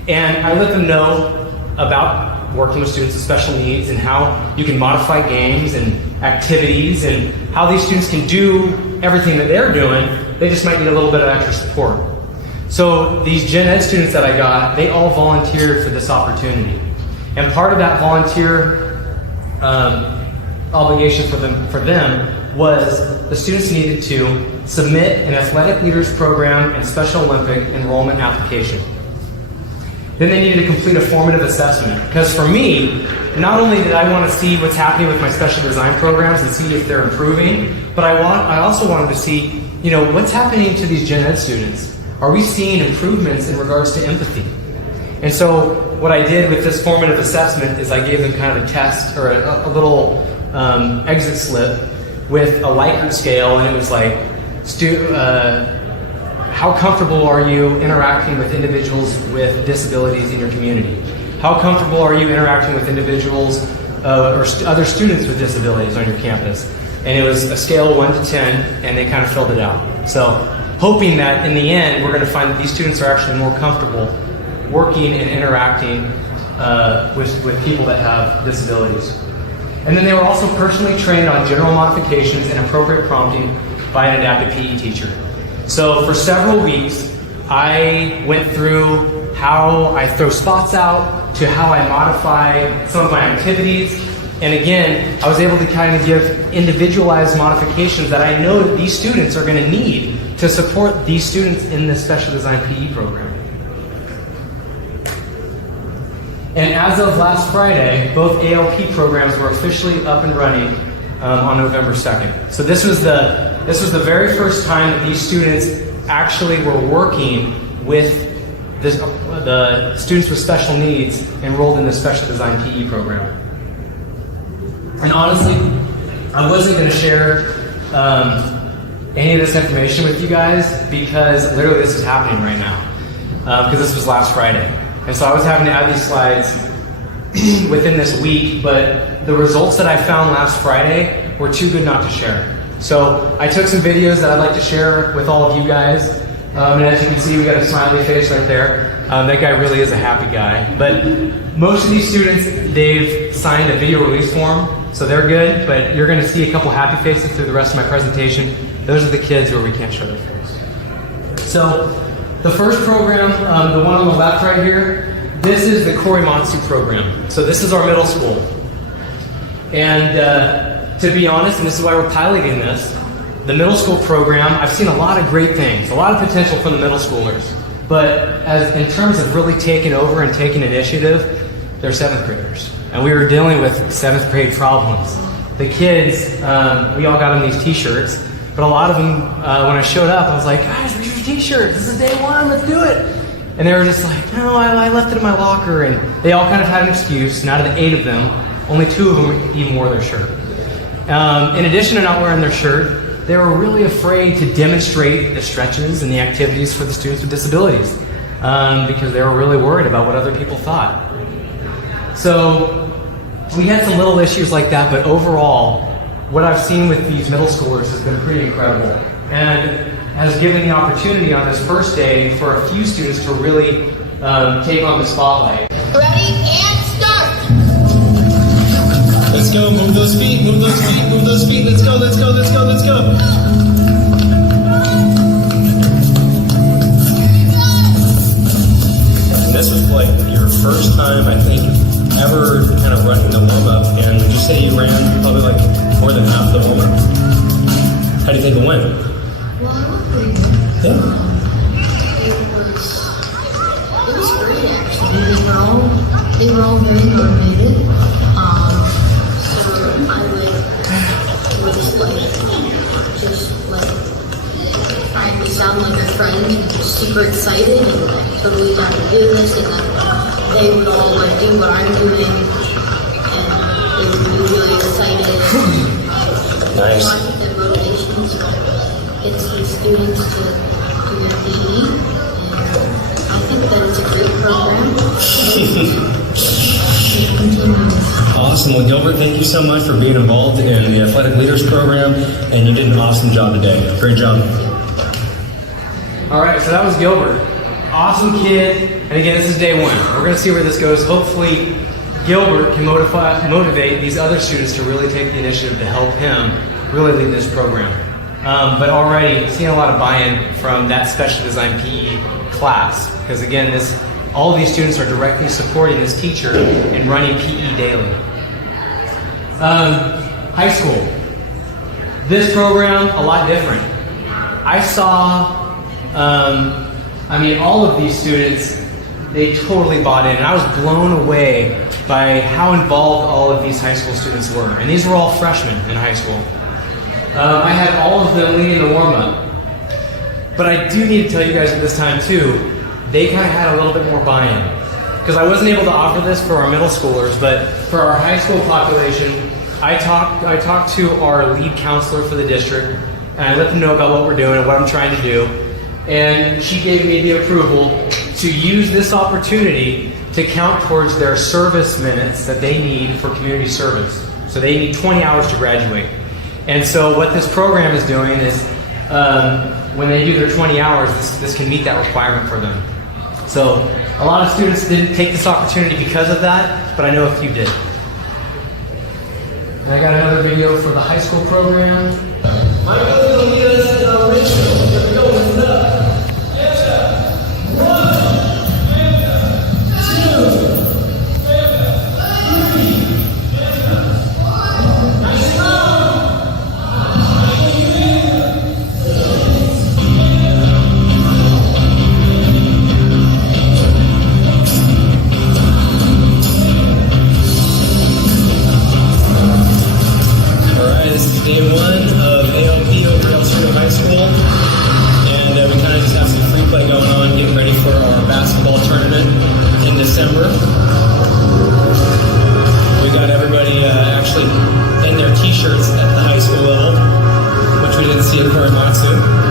And I let them know about working with students with special needs and how you can modify games and activities and how these students can do everything that they're doing. They just might need a little bit of extra support. So these gen ed students that I got, they all volunteered for this opportunity. And part of that volunteer obligation for them was the students needed to submit an athletic leaders program and Special Olympic enrollment application. Then they needed to complete a formative assessment, because for me, not only did I want to see what's happening with my special design programs and see if they're improving, but I also wanted to see, what's happening to these gen ed students. Are we seeing improvements in regards to empathy? And so what I did with this formative assessment is I gave them kind of a test, or a little exit slip with a Likert scale, and it was like, how comfortable are you interacting with individuals with disabilities in your community? How comfortable are you interacting with individuals or other students with disabilities on your campus? And it was a scale of 1 to 10, and they kind of filled it out. So hoping that in the end, we're going to find that these students are actually more comfortable working and interacting with people that have disabilities. And then they were also personally trained on general modifications and appropriate prompting by an Adaptive PE teacher. So for several weeks, I went through how I throw spots out to how I modify some of my activities. And again, I was able to kind of give individualized modifications that I know that these students are going to need to support these students in this special design PE program. And as of last Friday, both ALP programs were officially up and running on November 2nd. So this was the very first time that these students actually were working with the students with special needs enrolled in the special design PE program. And honestly, I wasn't going to share any of this information with you guys, because literally this is happening right now, because this was last Friday. And so I was having to add these slides within this week, but the results that I found last Friday were too good not to share. So I took some videos that I'd like to share with all of you guys. And as you can see, we got a smiley face right there. That guy really is a happy guy. But most of these students, they've signed a video release form, so they're good, but you're going to see a couple happy faces through the rest of my presentation. Those are the kids where we can't show their face. So the first program, the one on the left right here, this is the Korimatsu program. So this is our middle school. And to be honest, and this is why we're piloting this, the middle school program, I've seen a lot of great things, a lot of potential for the middle schoolers. But in terms of really taking over and taking initiative, they're 7th graders. And we were dealing with 7th grade problems. The kids, we all got them these t-shirts, but a lot of them, when I showed up, I was like, guys, where's your t-shirt? This is day 1, let's do it. And they were just like, no, I left it in my locker. And they all kind of had an excuse, and out of the 8 of them, only 2 of them even wore their shirt. In addition to not wearing their shirt, they were really afraid to demonstrate the stretches and the activities for the students with disabilities because they were really worried about what other people thought. So we had some little issues like that, but overall, what I've seen with these middle schoolers has been pretty incredible and has given the opportunity on this first day for a few students to really take on the spotlight. Ready and start! Let's go, move those feet, move those feet, move those feet. Let's go, let's go, let's go, let's go. And this was like your first time, I think, ever kind of running the warm-up. And would you say you ran probably like more than half the warm-up? How do you think it went? Well, I looked pretty good. Yeah. It was great actually. They were all very motivated. So I was like trying to sound like a friend, super excited and like totally down to do this, and then they would all like do what I'm doing, and they would be really excited. Nice. So I think that motivation gets the students to do their PE, and I think that it's a great program. Awesome. Well, Gilbert, thank you so much for being involved in the Athletic Leaders Program, and you did an awesome job today. Great job. All right, so that was Gilbert. Awesome kid. And again, this is day one. We're going to see where this goes. Hopefully, Gilbert can motivate these other students to really take the initiative to help him really lead this program. But already seeing a lot of buy-in from that special design PE class, because again, all of these students are directly supporting this teacher in running PE daily. High school. This program, a lot different. I saw, all of these students, they totally bought in, and I was blown away by how involved all of these high school students were. And these were all freshmen in high school. I had all of them leading the warm-up. But I do need to tell you guys at this time too, they kind of had a little bit more buy-in. Because I wasn't able to offer this for our middle schoolers, but for our high school population, I talked to our lead counselor for the district, and I let them know about what we're doing and what I'm trying to do. And she gave me the approval to use this opportunity to count towards their service minutes that they need for community service. So they need 20 hours to graduate. And so what this program is doing is, when they do their 20 hours, this can meet that requirement for them. So a lot of students didn't take this opportunity because of that, but I know a few did. And I got another video for the high school program. My brother will lead us in our ritual. Here we go, listen up. Day one of A.P.E over at High School, and we kind of just have some free play going on, getting ready for our basketball tournament in December. We got everybody actually in their t-shirts at the high school level, which we didn't see at Korematsu.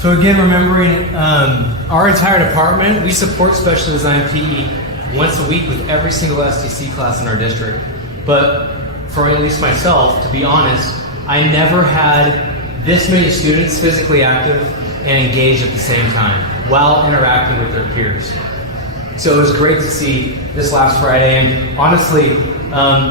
So again, remembering our entire department, we support special design PE once a week with every single SDC class in our district. But for at least myself, to be honest, I never had this many students physically active and engaged at the same time while interacting with their peers. So it was great to see this last Friday, and honestly,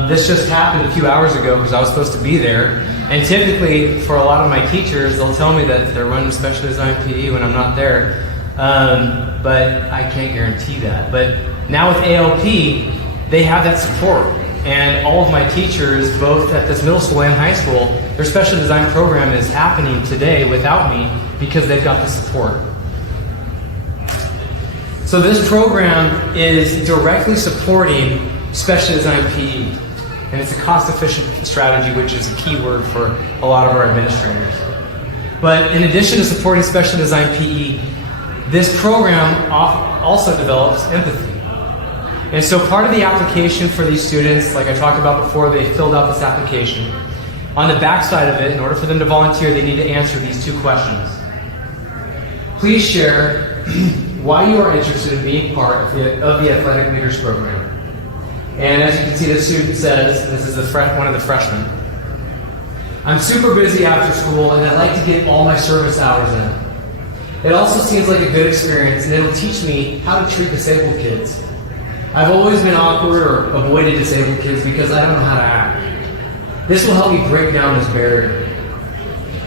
this just happened a few hours ago because I was supposed to be there. And typically, for a lot of my teachers, they'll tell me that they're running special design PE when I'm not there, but I can't guarantee that. But now with A.P.E, they have that support. And all of my teachers, both at this middle school and high school, their special design program is happening today without me because they've got the support. So this program is directly supporting special design PE. And it's a cost-efficient strategy, which is a key word for a lot of our administrators. But in addition to supporting specially designed PE, this program also develops empathy. And so part of the application for these students, like I talked about before, they filled out this application. On the back side of it, in order for them to volunteer, they need to answer these 2 questions. Please share why you are interested in being part of the Athletic Leaders Program. And as you can see, the student says, this is one of the freshmen, I'm super busy after school and I'd like to get all my service hours in. It also seems like a good experience and it'll teach me how to treat disabled kids. I've always been awkward or avoided disabled kids because I don't know how to act. This will help me break down this barrier.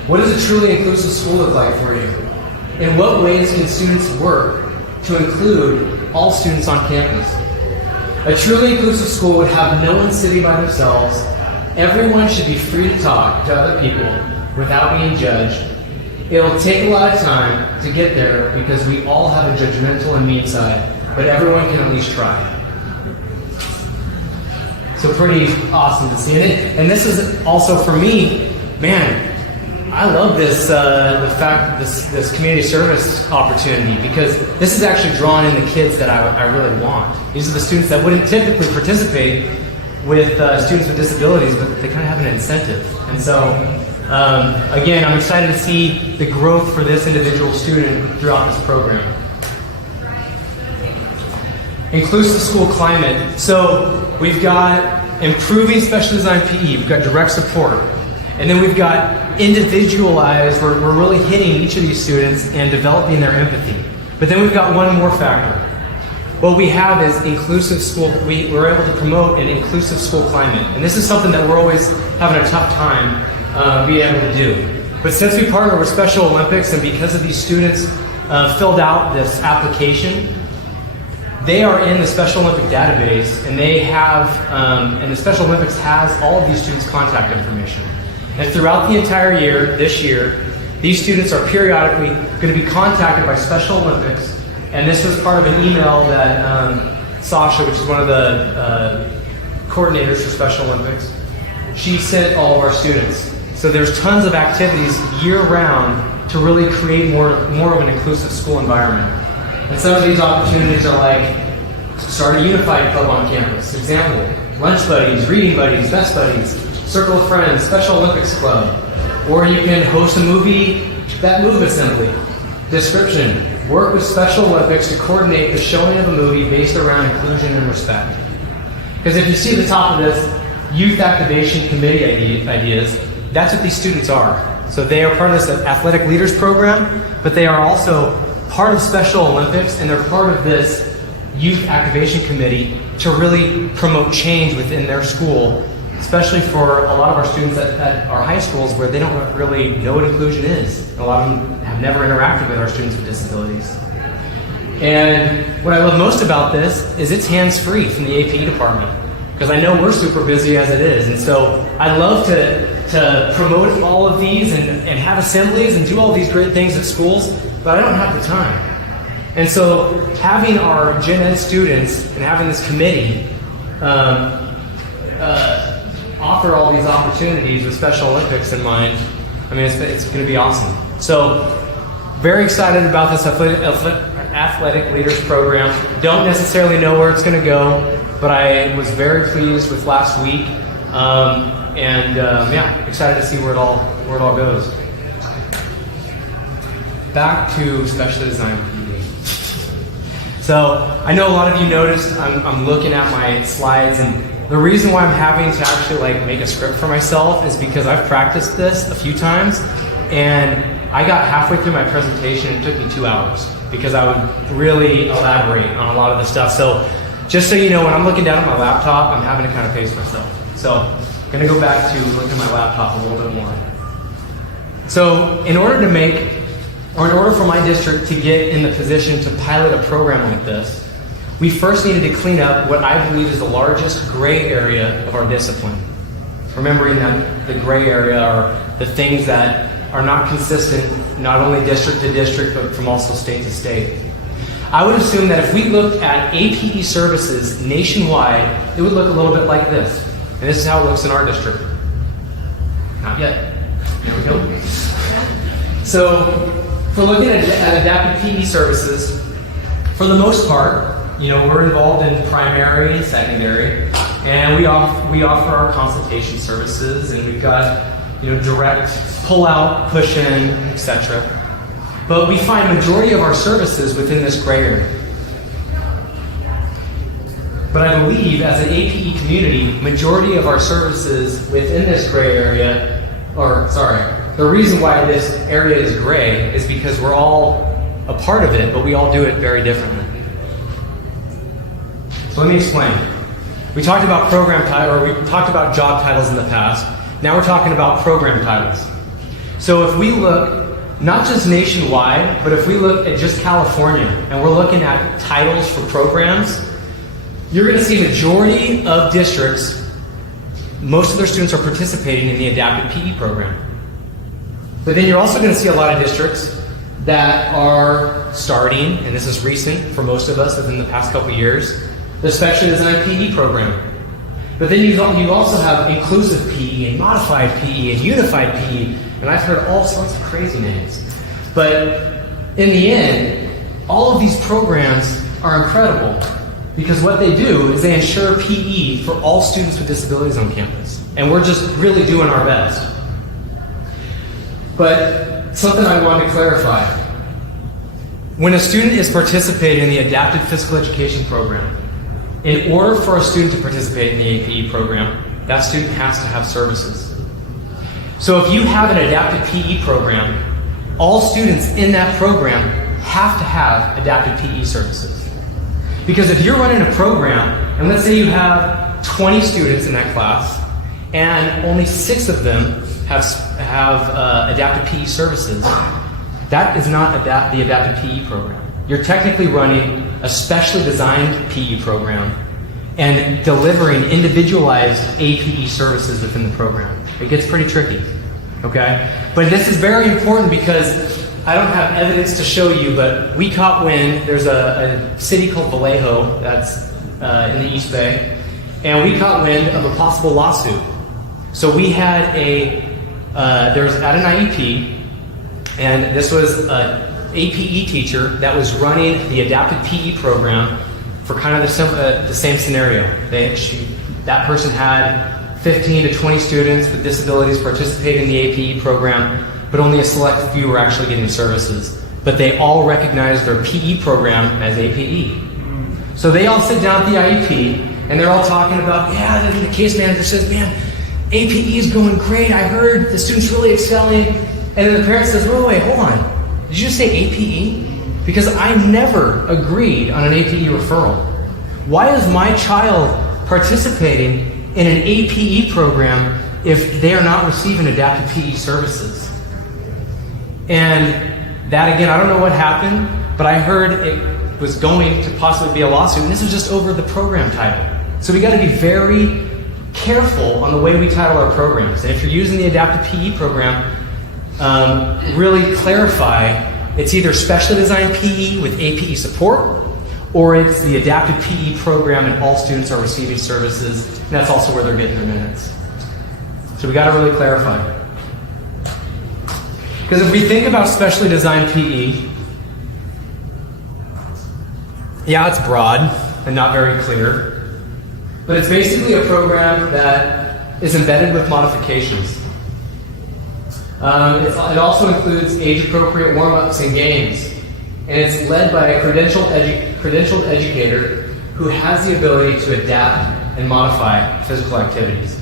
What does a truly inclusive school look like for you? In what ways can students work to include all students on campus? A truly inclusive school would have no one sitting by themselves. Everyone should be free to talk to other people without being judged. It'll take a lot of time to get there because we all have a judgmental and mean side, but everyone can at least try. So pretty awesome to see it. And this is also for me, man, I love this this community service opportunity because this is actually drawing in the kids that I really want. These are the students that wouldn't typically participate with students with disabilities, but they kind of have an incentive. And so, again, I'm excited to see the growth for this individual student throughout this program. Inclusive school climate. So we've got improving special design PE, we've got direct support, and then we've got individualized, we're really hitting each of these students and developing their empathy. But then we've got one more factor. What we have is inclusive school, we're able to promote an inclusive school climate. And this is something that we're always having a tough time being able to do. But since we partner with Special Olympics and because of these students filled out this application, they are in the Special Olympic database and they have, and the Special Olympics has all of these students' contact information. And throughout the entire year, this year, these students are periodically going to be contacted by Special Olympics. And this was part of an email that Sasha, which is one of the coordinators for Special Olympics, she sent all of our students. So there's tons of activities year-round to really create more of an inclusive school environment. And some of these opportunities are like start a unified club on campus. Example, lunch buddies, reading buddies, best buddies, circle of friends, Special Olympics club. Or you can host a movie, that move assembly. Description, work with Special Olympics to coordinate the showing of a movie based around inclusion and respect. Because if you see the top of this, youth activation committee ideas, that's what these students are. So they are part of this athletic leaders program, but they are also part of Special Olympics, and they're part of this youth activation committee to really promote change within their school, especially for a lot of our students at our high schools where they don't really know what inclusion is. A lot of them have never interacted with our students with disabilities. And what I love most about this is it's hands-free from the A.P.E department, because I know we're super busy as it is. And so I love to promote all of these and have assemblies and do all these great things at schools, but I don't have the time. And so having our Gen Ed students and having this committee offer all these opportunities with Special Olympics in mind, I mean, it's going to be awesome. So very excited about this athletic leaders program. Don't necessarily know where it's going to go, but I was very pleased with last week, yeah, excited to see where it all goes. Back to special design PE. So I know a lot of you noticed I'm looking at my slides, and the reason why I'm having to actually make a script for myself is because I've practiced this a few times, and I got halfway through my presentation and it took me 2 hours because I would really elaborate on a lot of the stuff. So just so you know, when I'm looking down at my laptop, I'm having to kind of pace myself. So I'm going to go back to look at my laptop a little bit more. So in order for my district to get in the position to pilot a program like this, we first needed to clean up what I believe is the largest gray area of our discipline. Remembering that the gray area are the things that are not consistent, not only district to district, but from also state to state. I would assume that if we looked at A.P.E services nationwide, it would look a little bit like this. And this is how it looks in our district. Not yet. There we go. So, if we're looking at adapted PE services, for the most part, we're involved in primary and secondary, and we offer our consultation services, and we've got direct pull out, push in, etc. But we find majority of our services within this gray area. But I believe as an A.P.E community, majority of our services within this gray area, the reason why this area is gray is because we're all a part of it, but we all do it very differently. So let me explain. We talked about we talked about job titles in the past. Now we're talking about program titles. So if we look, not just nationwide, but if we look at just California, and we're looking at titles for programs, you're going to see majority of districts, most of their students are participating in the adapted PE program. But then you're also going to see a lot of districts that are starting, and this is recent for most of us within the past couple years, the Specially Designed PE program. But then you also have inclusive PE and modified PE and unified PE, and I've heard all sorts of crazy names. But in the end, all of these programs are incredible because what they do is they ensure PE for all students with disabilities on campus. And we're just really doing our best. But something I wanted to clarify. When a student is participating in the adapted physical education program, in order for a student to participate in the A.P.E program, that student has to have services. So if you have an adapted PE program, all students in that program have to have adapted PE services. Because if you're running a program, and let's say you have 20 students in that class, and only 6 of them have adapted PE services, that is not the adapted PE program. You're technically running a specially designed PE program and delivering individualized A.P.E services within the program. It gets pretty tricky, okay? But this is very important because I don't have evidence to show you, but we caught wind. There's a city called Vallejo that's in the East Bay, and we caught wind of a possible lawsuit. So we had there was at an IEP, and this was an A.P.E teacher that was running the adapted PE program for kind of the same scenario. That person had 15 to 20 students with disabilities participating in the A.P.E program, but only a select few were actually getting services. But they all recognized their PE program as A.P.E. So they all sit down at the IEP, and they're all talking about, the case manager says, man, A.P.E is going great. I heard the student's really excelling. And then the parent says, wait, hold on. Did you just say A.P.E? Because I never agreed on an A.P.E referral. Why is my child participating in an A.P.E program if they are not receiving adapted PE services? And that, again, I don't know what happened, but I heard it was going to possibly be a lawsuit, and this was just over the program title. So we got to be very careful on the way we title our programs. And if you're using the adapted PE program, really clarify it's either specially designed PE with A.P.E support, or it's the adapted PE program and all students are receiving services, and that's also where they're getting their minutes. So we got to really clarify. Because if we think about specially designed PE, it's broad and not very clear, but it's basically a program that is embedded with modifications. It also includes age-appropriate warm-ups and games, and it's led by a credentialed educator who has the ability to adapt and modify physical activities.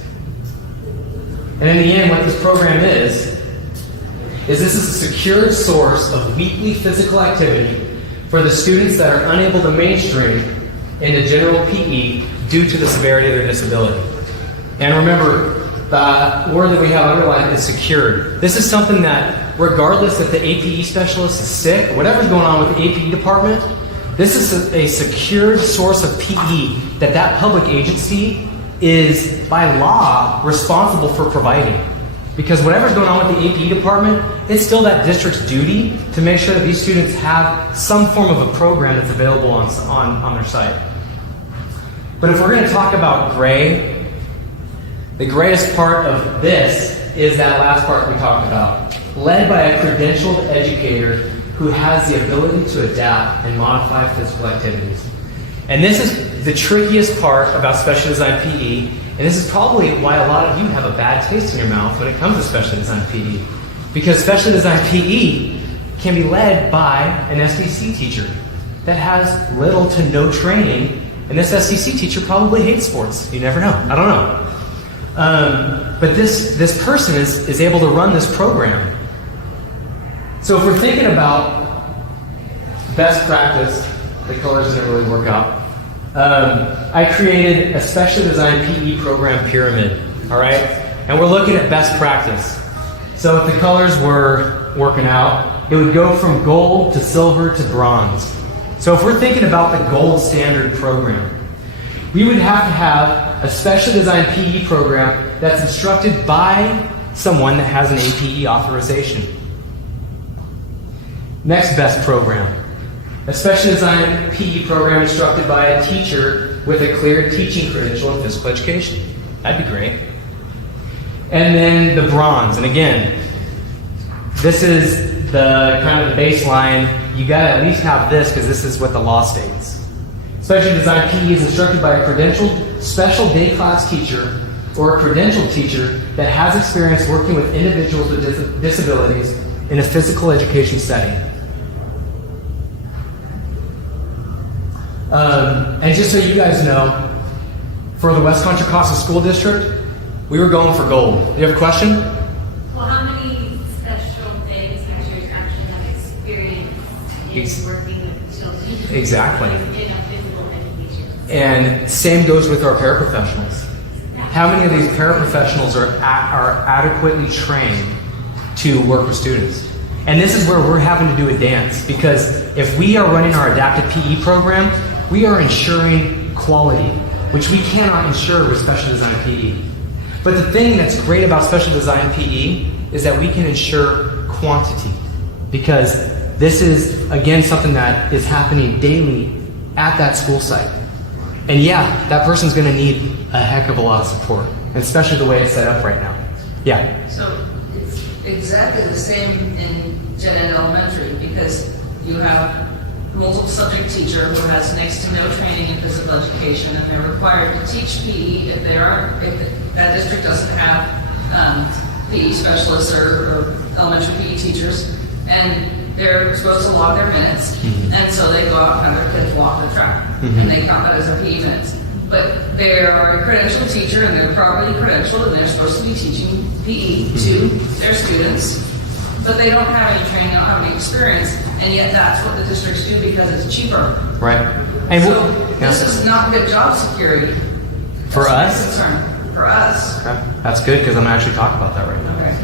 And in the end, what this program is this is a secured source of weekly physical activity for the students that are unable to mainstream into general PE due to the severity of their disability. And remember, the word that we have underlined is secured. This is something that, regardless if the A.P.E specialist is sick or whatever's going on with the A.P.E department, this is a secured source of PE that public agency is, by law, responsible for providing. Because whatever's going on with the A.P.E department, it's still that district's duty to make sure that these students have some form of a program that's available on their site. But if we're going to talk about gray, The greatest part of this is that last part we talked about. Led by a credentialed educator who has the ability to adapt and modify physical activities. And this is the trickiest part about special design PE, and this is probably why a lot of you have a bad taste in your mouth when it comes to special design PE. Because special design PE can be led by an SDC teacher that has little to no training, and this SDC teacher probably hates sports. You never know. I don't know. But this person is able to run this program. So if we're thinking about best practice, the colors didn't really work out. I created a special design PE program pyramid, all right? And we're looking at best practice. So if the colors were working out, it would go from gold to silver to bronze. So if we're thinking about the gold standard program, we would have to have a special design PE program that's instructed by someone that has an A.P.E authorization. Next best program. A special design PE program instructed by a teacher with a clear teaching credential in physical education. That'd be great. And then the bronze. And again, this is the kind of the baseline. You got to at least have this because this is what the law states. Special design PE is instructed by a credentialed special day class teacher or a credentialed teacher that has experience working with individuals with disabilities in a physical education setting. And just so you guys know, for the West Contra Costa School District, we were going for gold. Do you have a question? Well, how many special days teachers actually have experience in working with children? Exactly. In a physical education. And same goes with our paraprofessionals. How many of these paraprofessionals are adequately trained to work with students? And this is where we're having to do a dance, because if we are running our adaptive PE program, we are ensuring quality, which we cannot ensure with special design PE. But the thing that's great about special design PE is that we can ensure quantity, because this is, again, something that is happening daily at that school site. And yeah, that person's going to need a heck of a lot of support, and especially the way it's set up right now. Yeah? So it's exactly the same in Gen Ed Elementary, because you have a multiple subject teacher who has next to no training in physical education, and they're required to teach PE if that district doesn't have PE specialists or elementary PE teachers, and they're supposed to log their minutes, and so they go out and have their kids walk the track, and they count that as their PE minutes. But they are a credentialed teacher, and they're properly credentialed, and they're supposed to be teaching PE to their students, but they don't have any training, they don't have any experience, and yet that's what the districts do because it's cheaper. Right. And So this is not good job security. for That's us, my concern. For us. okay, that's good, because I'm actually talking about that right now. Okay.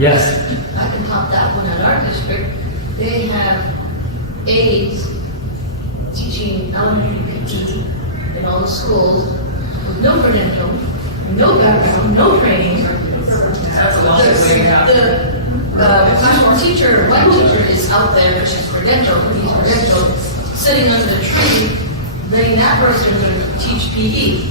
Yes? I can top that one at our district. They have aides teaching elementary PE in all the schools with no credential, no background, no training. That's a lot of way to have. The classroom teacher, one teacher is out there, but she's credentialed, he's credentialed, sitting under the tree, letting that person to teach PE.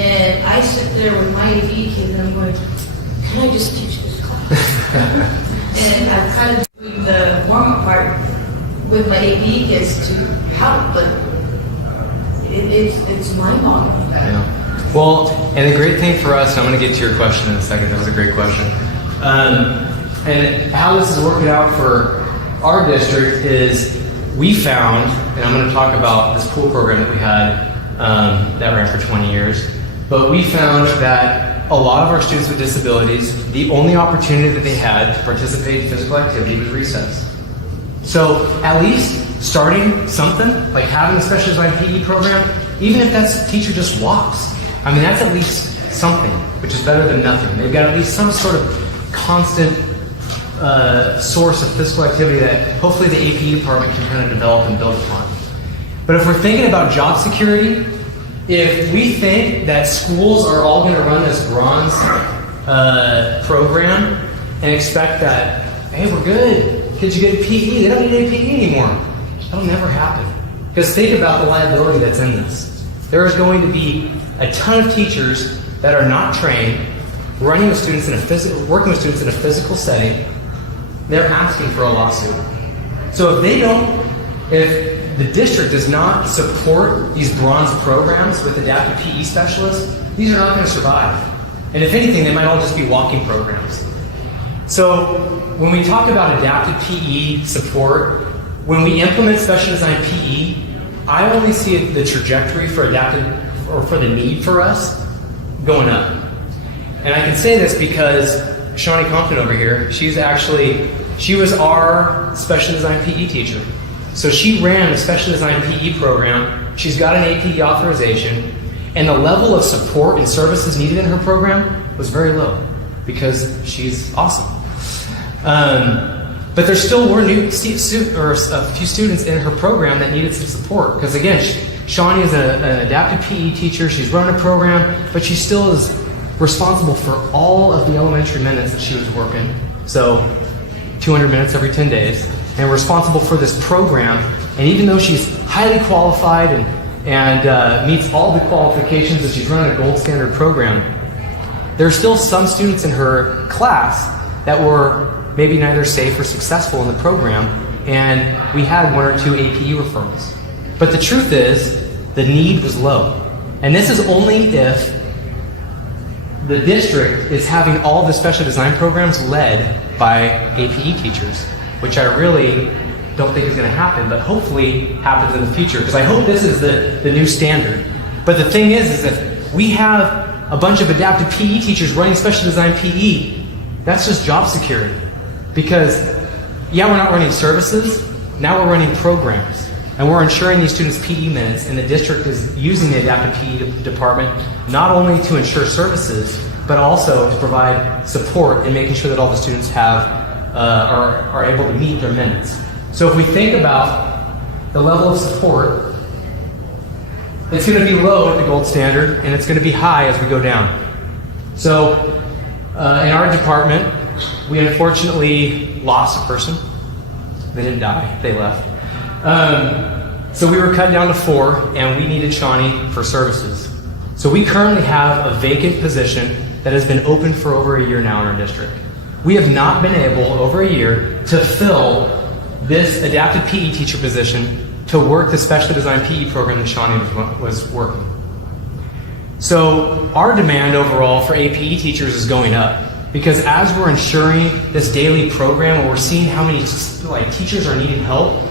And I sit there with my AP kid and I'm going, can I just teach this class? And I'm kind of doing the warm-up part with my AP kids to help, but it's mind-boggling. Yeah. Well, and the great thing for us, and I'm going to get to your question in a second, that was a great question. And how this is working out for our district is we found, and I'm going to talk about this pool program that we had that ran for 20 years, but we found that a lot of our students with disabilities, the only opportunity that they had to participate in physical activity was recess. So at least starting something, like having a special design PE program, even if that teacher just walks, I mean, that's at least something, which is better than nothing. They've got at least some sort of constant source of physical activity that hopefully the A.P.E department can kind of develop and build upon. But if we're thinking about job security, if we think that schools are all going to run this bronze program and expect that, hey, we're good, kids, you get PE, they don't need APE anymore. That'll never happen. Because think about the liability that's in this. There is going to be a ton of teachers that are not trained, working with students in a physical setting, they're asking for a lawsuit. So if the district does not support these bronze programs with adaptive PE specialists, these are not going to survive. And if anything, they might all just be walking programs. So when we talk about adaptive PE support, when we implement special design PE, I only see the trajectory for adaptive, or for the need for us, going up. And I can say this because Shawnee Compton over here, she was our special design PE teacher. So she ran a special design PE program. She's got an A.P.E authorization, and the level of support and services needed in her program was very low because she's awesome. But there still were a few students in her program that needed some support. Because again, Shawnee is an adaptive PE teacher. She's run a program, but she still is responsible for all of the elementary minutes that she was working. So 200 minutes every 10 days. And responsible for this program. And even though she's highly qualified and meets all the qualifications that she's running a gold standard program, there are still some students in her class that were maybe neither safe or successful in the program, and we had 1 or 2 A.P.E referrals. But the truth is, the need was low. And this is only if the district is having all the special design programs led by A.P.E teachers, which I really don't think is going to happen, but hopefully happens in the future, because I hope this is the new standard. But the thing is that we have a bunch of adaptive PE teachers running special design PE. That's just job security. Because, yeah, we're not running services, now we're running programs. And we're ensuring these students' PE minutes, and the district is using the adaptive PE department not only to ensure services, but also to provide support in making sure that all the students are able to meet their minutes. So if we think about the level of support, it's going to be low at the gold standard, and it's going to be high as we go down. So in our department, we unfortunately lost a person. They didn't die, they left. So we were cut down to 4, and we needed Shawnee for services. So we currently have a vacant position that has been open for over a year now in our district. We have not been able, over a year, to fill this adaptive PE teacher position to work the special design PE program that Shawnee was working. So our demand overall for A.P.E teachers is going up. Because as we're ensuring this daily program, and we're seeing how many teachers are needing help,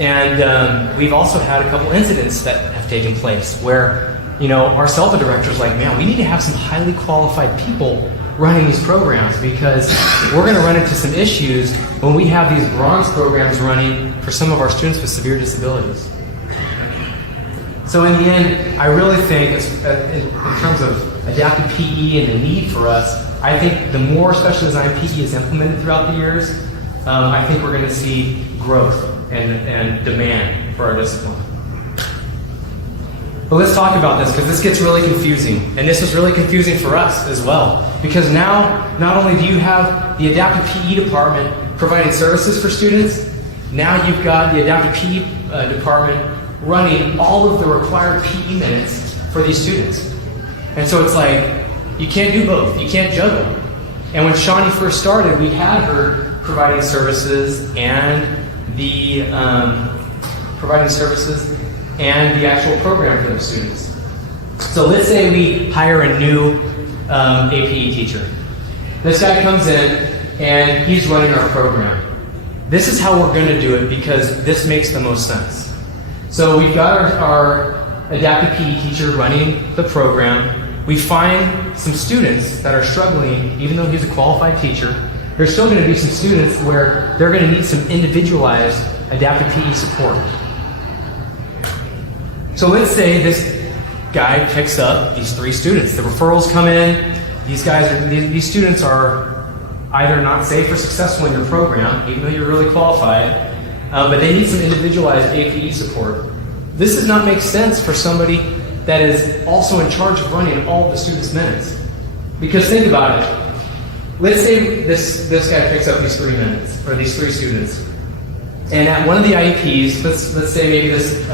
and we've also had a couple incidents that have taken place where, our SELPA director's like, man, we need to have some highly qualified people running these programs, because we're going to run into some issues when we have these bronze programs running for some of our students with severe disabilities. So in the end, I really think, in terms of adaptive PE and the need for us, I think the more special design PE is implemented throughout the years, I think we're going to see growth and demand for our discipline. But let's talk about this, because this gets really confusing. And this is really confusing for us as well. Because now, not only do you have the adaptive PE department providing services for students, now you've got the adaptive PE department running all of the required PE minutes for these students. And so it's like, you can't do both. You can't juggle. And when Shawnee first started, we had her providing services and the actual program for the students. So let's say we hire a new A.P.E teacher. This guy comes in and he's running our program. This is how we're going to do it, because this makes the most sense. So we've got our adaptive PE teacher running the program. We find some students that are struggling, even though he's a qualified teacher. There's still going to be some students where they're going to need some individualized adaptive PE support. So let's say this guy picks up these 3 students. The referrals come in. These students are either not safe or successful in your program, even though you're really qualified, but they need some individualized A.P.E support. This does not make sense for somebody that is also in charge of running all of the students' minutes. Because think about it. Let's say this guy picks up these 3 minutes, or these 3 students. And at one of the IEPs, let's say maybe this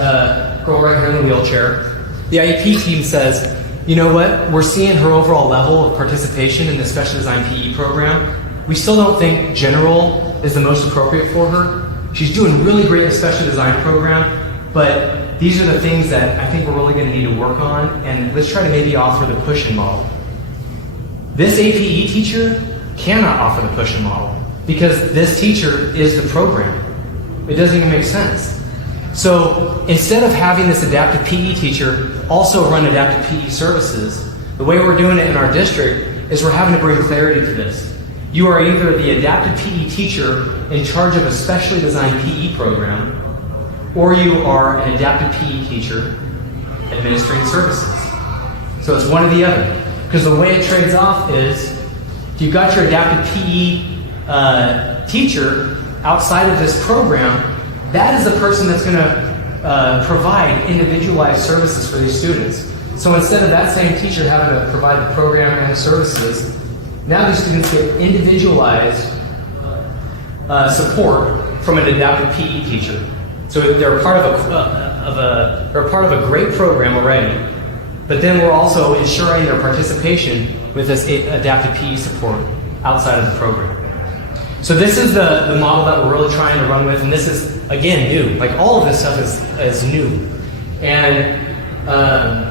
girl right here in the wheelchair, the IEP team says, you know what, we're seeing her overall level of participation in the special design PE program. We still don't think general is the most appropriate for her. She's doing really great in the special design program, but these are the things that I think we're really going to need to work on, and let's try to maybe offer the push-in model. This A.P.E teacher cannot offer the push-in model because this teacher is the program. It doesn't even make sense. So instead of having this adaptive PE teacher also run adaptive PE services, the way we're doing it in our district is we're having to bring clarity to this. You are either the adaptive PE teacher in charge of a specially designed PE program, or you are an adaptive PE teacher administering services. So it's one or the other. Because the way it trades off is, if you've got your adaptive PE teacher outside of this program, that is the person that's going to provide individualized services for these students. So instead of that same teacher having to provide the program and the services, now these students get individualized support from an adaptive PE teacher. So they're part of they're part of a great program already, but then we're also ensuring their participation with this adaptive PE support outside of the program. So this is the model that we're really trying to run with, and this is, again, new. Like, all of this stuff is new. And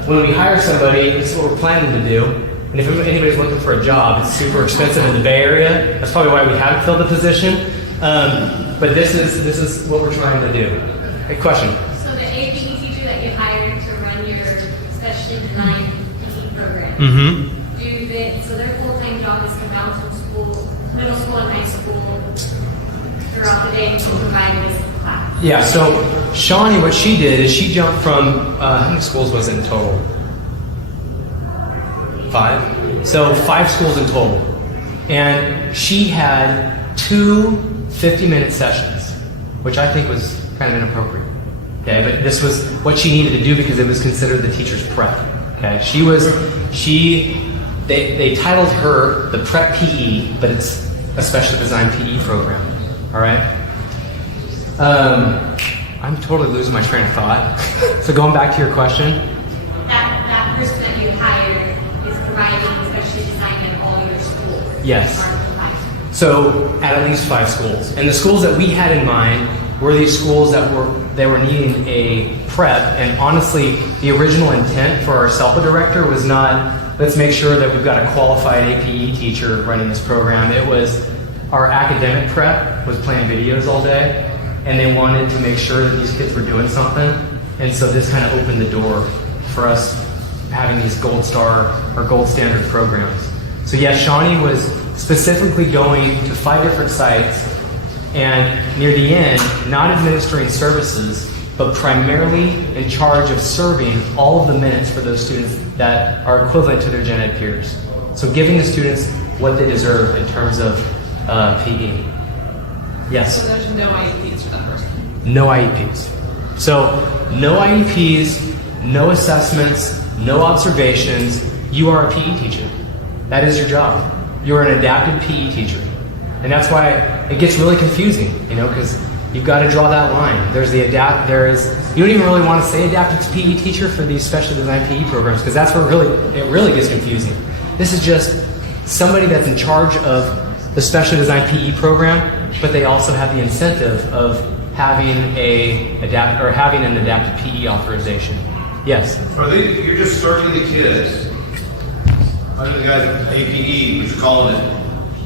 when we hire somebody, this is what we're planning to do. And if anybody's looking for a job, it's super expensive in the Bay Area. That's probably why we haven't filled the position. But this is what we're trying to do. A question? So the A.P.E teacher that you hired to run your specially designed PE program, so their full-time job is to bounce from school, middle school and high school throughout the day to provide this class? Yeah, so Shawnee, what she did is she jumped from, how many schools was it in total? 5? So 5 schools in total. And she had 2 50-minute sessions, which I think was kind of inappropriate. Okay, but this was what she needed to do because it was considered the teacher's prep. Okay, they titled her the Prep PE, but it's a specially designed PE program. All right. I'm totally losing my train of thought. So going back to your question. That person that you hired is providing specially designed at all your schools. Yes. So at least 5 schools. And the schools that we had in mind were these schools that were needing a prep. And honestly, the original intent for our SELPA director was not, let's make sure that we've got a qualified A.P.E teacher running this program. It was our academic prep was playing videos all day, and they wanted to make sure that these kids were doing something. And so this kind of opened the door for us having these gold star or gold standard programs. So yeah, Shawnee was specifically going to 5 different sites, and near the end, not administering services, but primarily in charge of serving all of the minutes for those students that are equivalent to their gen ed peers. So giving the students what they deserve in terms of PE. Yes? So there's no IEPs for that person? No IEPs. So no IEPs, no assessments, no observations. You are a PE teacher. That is your job. You're an adapted PE teacher. And that's why it gets really confusing, because you've got to draw that line. You don't even really want to say adapted PE teacher for these specially designed PE programs, because that's where it really gets confusing. This is just somebody that's in charge of the specially designed PE program, but they also have the incentive of having an adapted PE authorization. Yes? You're just starting the kids under the guise of A.P.E, which is calling it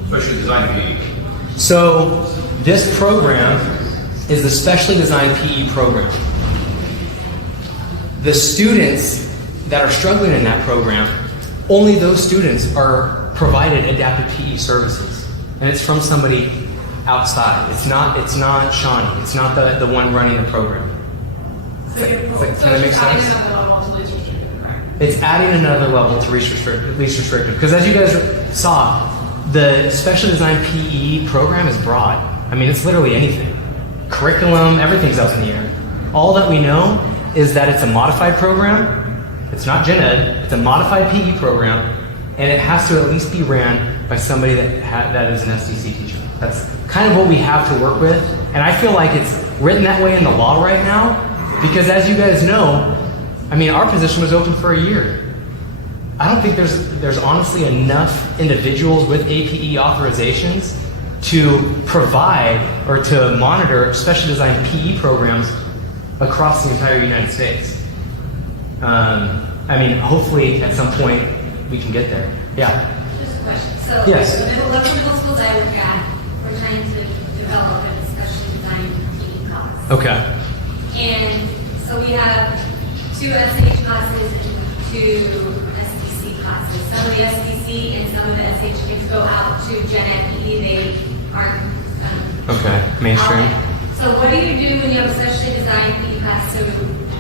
specially designed PE. So this program is the specially designed PE program. The students that are struggling in that program, only those students are provided adapted PE services. And it's from somebody outside. It's not Shawnee. It's not the one running the program. Can that make sense? It's adding another level to least restrictive. Because as you guys saw, the special designed PE program is broad. I mean, it's literally anything. Curriculum, everything's up in the air. All that we know is that it's a modified program. It's not gen ed. It's a modified PE program, and it has to at least be ran by somebody that is an SDC teacher. That's kind of what we have to work with, and I feel like it's written that way in the law right now, because as you guys know, I mean, our position was open for a year. I don't think there's honestly enough individuals with APE authorizations to provide or to monitor specially designed PE programs across the entire United States. I mean, hopefully at some point we can get there. Yeah. Just a question. So, Yes. the local middle schools I work at, we're trying to develop a specially designed PE class. Okay. And so we have 2 SH classes and 2 SDC classes. Some of the SDC and some of the SH kids go out to Gen Ed PE. They aren't Okay. Mainstream. out there. So what do you do when you have a specially designed PE class? So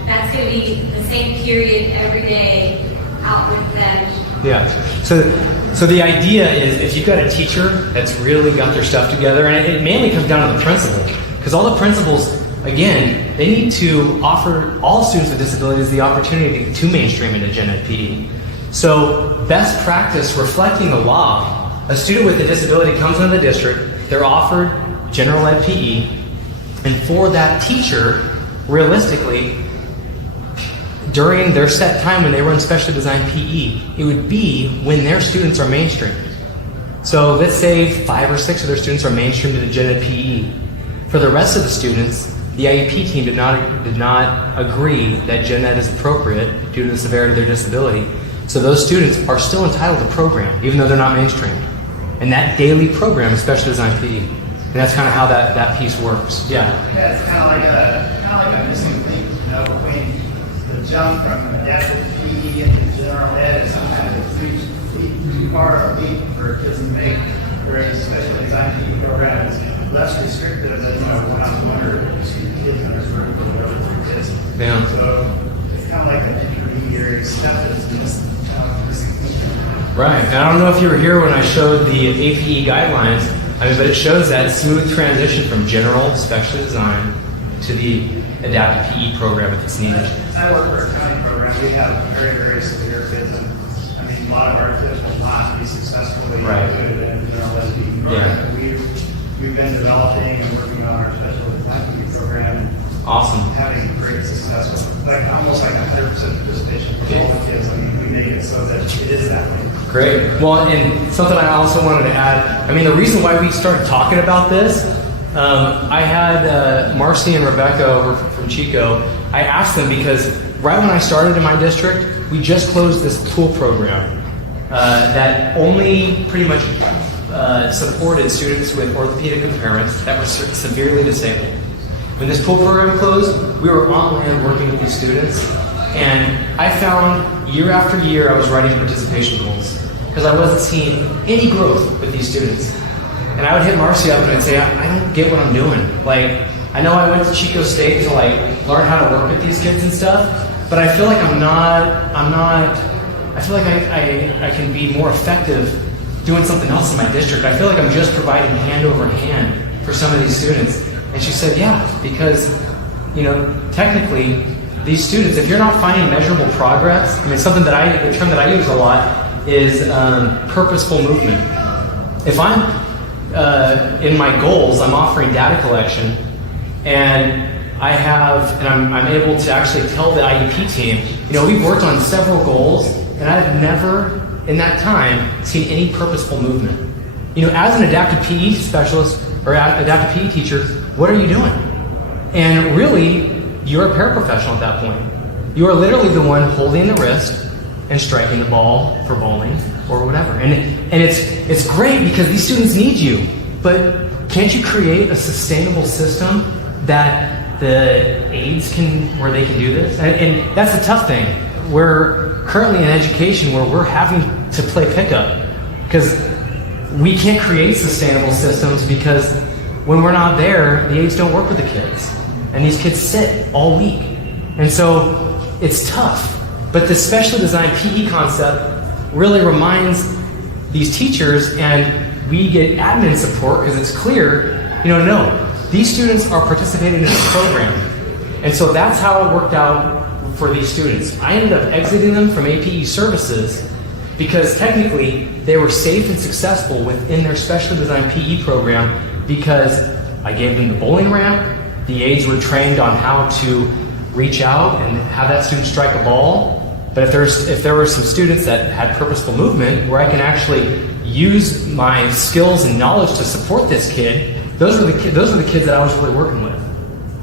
that's going to be the same period every day out with them. Yeah. So the idea is if you've got a teacher that's really got their stuff together, and it mainly comes down to the principal, because all the principals, again, they need to offer all students with disabilities the opportunity to mainstream into Gen Ed PE. So best practice reflecting the law, a student with a disability comes into the district, they're offered general ed PE, and for that teacher, realistically, during their set time when they run specially designed PE, it would be when their students are mainstreamed. So let's say 5 or 6 of their students are mainstreamed into Gen Ed PE. For the rest of the students, the IEP team did not agree that Gen Ed is appropriate due to the severity of their disability. So those students are still entitled to program, even though they're not mainstreamed. And that daily program is specially designed PE. And that's kind of how that piece works. Yeah. Yeah, it's kind of like a missing link, between the jump from adaptive PE into general ed is sometimes a too far a leap for kids to make, whereas a special designed PE program is less restrictive than one-on-one or kids in a group or whatever it is. Yeah. So it's kind of like an intermediary step that's missing link. Right. And I don't know if you were here when I showed the APE guidelines, but it shows that smooth transition from general, specially designed, to the adaptive PE program if it's needed. I work for a county program. We have very, very severe kids, and I mean, a lot of our kids will not be successfully Right. included in the LSD program. Yeah. We've been developing and working on our special education program, Awesome. having great success with like almost like 100% participation for all the kids. I mean, we make it so that it is that way. Great. Well, and something I also wanted to add, I mean, the reason why we started talking about this, I had Marcy and Rebecca over from Chico. I asked them because right when I started in my district, we just closed this pool program that only pretty much supported students with orthopedic impairments that were severely disabled. When this pool program closed, we were on land working with these students, and I found year after year I was writing participation goals because I wasn't seeing any growth with these students. And I would hit Marcy up and I'd say, I don't get what I'm doing. Like, I know I went to Chico State to like learn how to work with these kids and stuff, but I feel like I feel like I can be more effective doing something else in my district. I feel like I'm just providing hand over hand for some of these students. And she said, yeah, because, technically, these students, if you're not finding measurable progress, I mean, the term that I use a lot is purposeful movement. If I'm in my goals, I'm offering data collection, and I'm able to actually tell the IEP team, we've worked on several goals, and I've never, in that time, seen any purposeful movement. As an adaptive PE specialist or adaptive PE teacher, what are you doing? And really, you're a paraprofessional at that point. You are literally the one holding the wrist and striking the ball for bowling or whatever. And it's great because these students need you, but can't you create a sustainable system that the aides where they can do this? And that's the tough thing. We're currently in education where we're having to play pickup because we can't create sustainable systems because when we're not there, the aides don't work with the kids. And these kids sit all week. And so it's tough. But the specially designed PE concept really reminds these teachers, and we get admin support because it's clear, no, these students are participating in this program. And so that's how it worked out for these students. I ended up exiting them from A.P.E services because technically they were safe and successful within their specially designed PE program because I gave them the bowling ramp, the aides were trained on how to reach out and have that student strike a ball, But if there were some students that had purposeful movement where I can actually use my skills and knowledge to support this kid, those were the kids that I was really working with.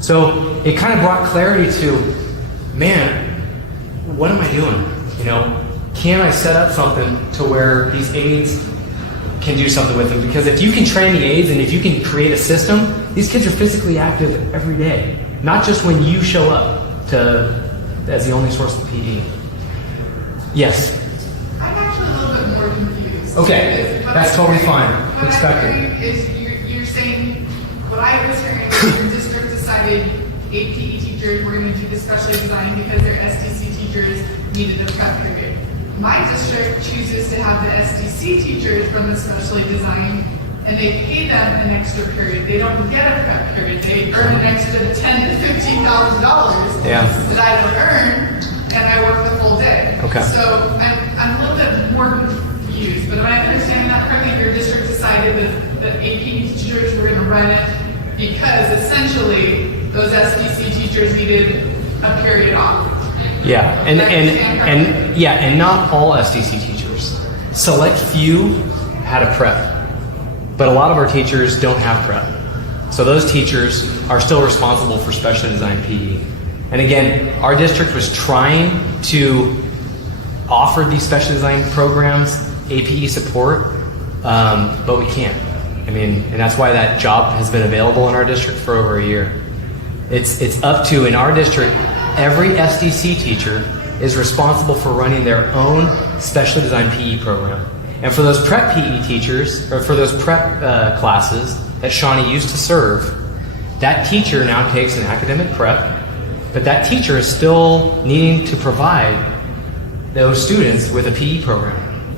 So it kind of brought clarity to, man, what am I doing? You know, can I set up something to where these aides can do something with them? Because if you can train the aides and if you can create a system, these kids are physically active every day, not just when you show up as the only source of PE. Yes. I'm actually a little bit more confused. Okay, that's totally fine. What Expect I'm it. hearing is you're saying, what I was hearing is your district decided A.P.E. teachers were going to do the specially designed because their S.D.C. teachers needed a prep period. My district chooses to have the S.D.C. teachers from the specially designed, and they pay them an extra period. They don't get a prep period. They earn an extra $10,000 to $15,000 that I don't earn, and I work the full day. Okay. So I'm a little bit more confused, but am I understanding that correctly? Your district decided that A.P.E. teachers were going to run it because essentially those S.D.C. teachers needed a period off. Yeah, and not all SDC teachers. Select few had a prep, but a lot of our teachers don't have prep. So those teachers are still responsible for specially designed PE. And again, our district was trying to offer these specially designed programs A.P.E. support, but we can't. I mean, and that's why that job has been available in our district for over a year. It's up to, in our district, every SDC teacher is responsible for running their own specially designed PE program. And for those prep PE teachers, or for those prep classes that Shawnee used to serve, that teacher now takes an academic prep, but that teacher is still needing to provide those students with a PE program.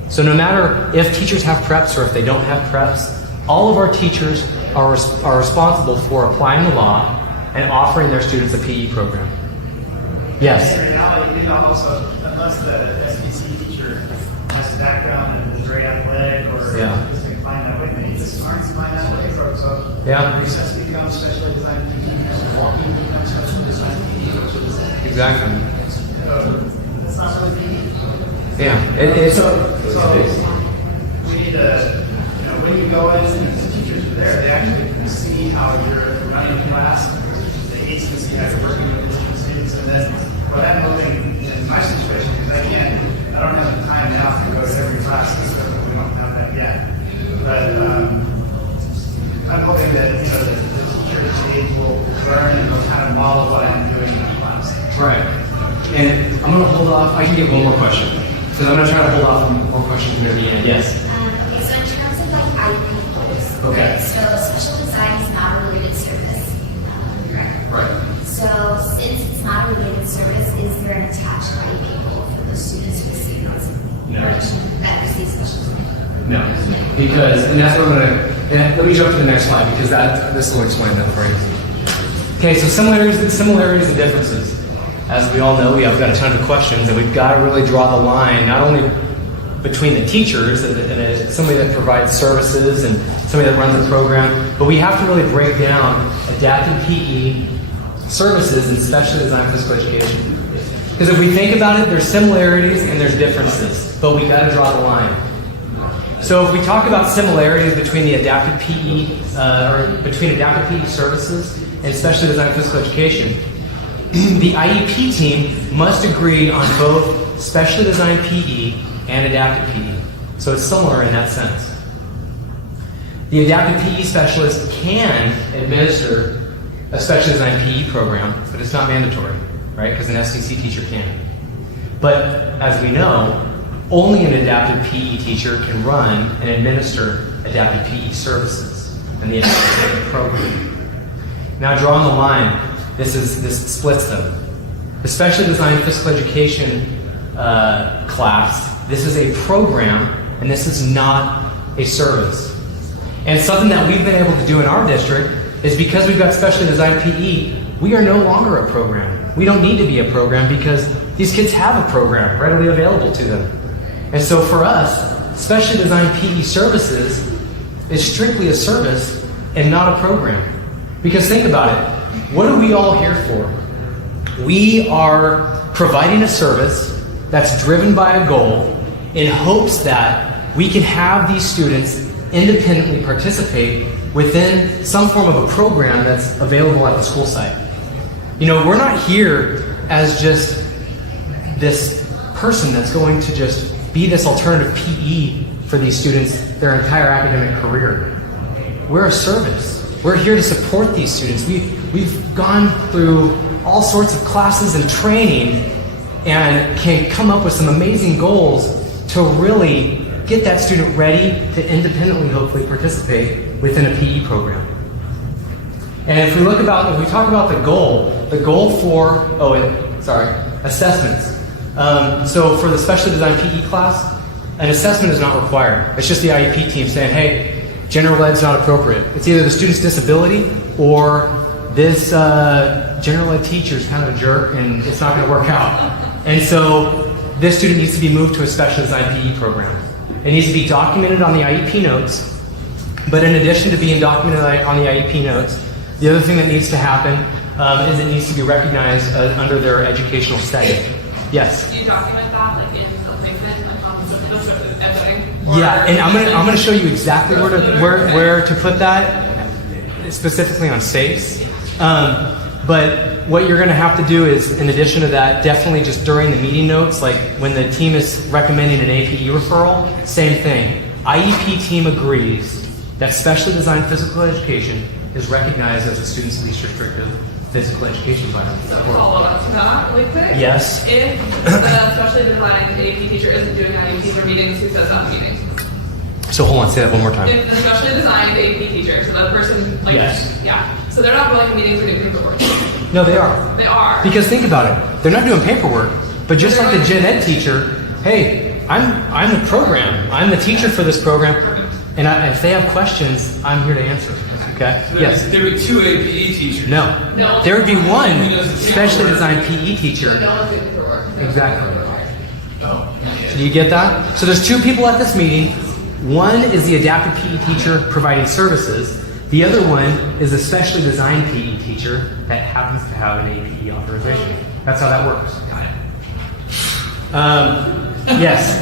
So no matter if teachers have preps or if they don't have preps, all of our teachers are responsible for applying the law and offering their students a PE program. Yes? In reality, also, unless the SBC teacher has a background and is very athletic or just inclined that way, many just aren't inclined that way. So recess becomes specially designed PE, walking becomes specially designed PE. Exactly. That's not really PE. Yeah. So we need to, when you go in and the teachers are there, they actually can see how you're running the class. The aides can see how you're working with the students. And then what I'm hoping in my situation, because I don't have the time now to go to every class, so we don't have that yet. But I'm hoping that the teachers, the aides will learn and they'll kind of model what I'm doing in that class. Right. And I'm going to hold off. I can get one more question. Because I'm going to try to hold off on more questions near the end. Yes? Okay, so in terms of like IEP goals, Okay. so special design is not a related service, correct? Right. So since it's not a related service, is there an attached IEP goal for the students who receive those? No. That receive special design? No. Because, and that's what I'm going to, let me jump to the next slide because this will explain that for you. Okay, so similarities and differences. As we all know, we have got a ton of questions, and we've got to really draw the line, not only between the teachers and somebody that provides services and somebody that runs the program, but we have to really break down adapted PE services and specially designed physical education. Because if we think about it, there's similarities and there's differences, but we got to draw the line. So if we talk about similarities between the adapted PE, or between adapted PE services and specially designed physical education, the IEP team must agree on both specially designed PE and adapted PE. So it's similar in that sense. The adapted PE specialist can administer a specially designed PE program, but it's not mandatory, right? Because an SDC teacher can. But as we know, only an adapted PE teacher can run and administer adapted PE services and the adapted program. Now drawing the line, this splits them. The specially designed physical education class, this is a program and this is not a service. And something that we've been able to do in our district is because we've got specially designed PE, we are no longer a program. We don't need to be a program because these kids have a program readily available to them. And so for us, specially designed PE services is strictly a service and not a program. Because think about it, what are we all here for? We are providing a service that's driven by a goal in hopes that we can have these students independently participate within some form of a program that's available at the school site. You know, we're not here as just this person that's going to just be this alternative PE for these students their entire academic career. We're a service. We're here to support these students. We've gone through all sorts of classes and training and can come up with some amazing goals to really get that student ready to independently, hopefully, participate within a PE program. And if we talk about the goal for, assessments. So for the specially designed PE class, an assessment is not required. It's just the IEP team saying, hey, general ed's not appropriate. It's either the student's disability or this general ed teacher's kind of a jerk and it's not going to work out. And so this student needs to be moved to a specially designed PE program. It needs to be documented on the IEP notes, but in addition to being documented on the IEP notes, the other thing that needs to happen is it needs to be recognized under their educational setting. Yes? Do you document that, like in the placement, like on the editing? Yeah, and I'm gonna show you exactly where to put that, specifically on SAFEs. But what you're gonna have to do is, in addition to that, definitely just during the meeting notes, like when the team is recommending an A.P.E referral, same thing. IEP team agrees that specially designed physical education is recognized as a student's least restrictive physical education environment. So follow up to that really quick. Yes. If the specially designed AP teacher isn't doing IEPs or meetings, who says that meetings? So hold on, say that one more time. If the specially designed AP teacher, so that person, like, Yes. yeah, so they're not going to meetings or doing paperwork. No, they are. They are. Because think about it, they're not doing paperwork, but just like the gen ed teacher, hey, I'm the program, I'm the teacher for this program, and if they have questions, I'm here to answer. Okay? Yes. There would be two APE teachers. No. There would be one specially designed PE teacher. No one's doing paperwork. Exactly. Do you get that? So there's two people at this meeting. One is the adapted PE teacher providing services. The other one is a specially designed PE teacher that happens to have an APE authorization. That's how that works. Yes.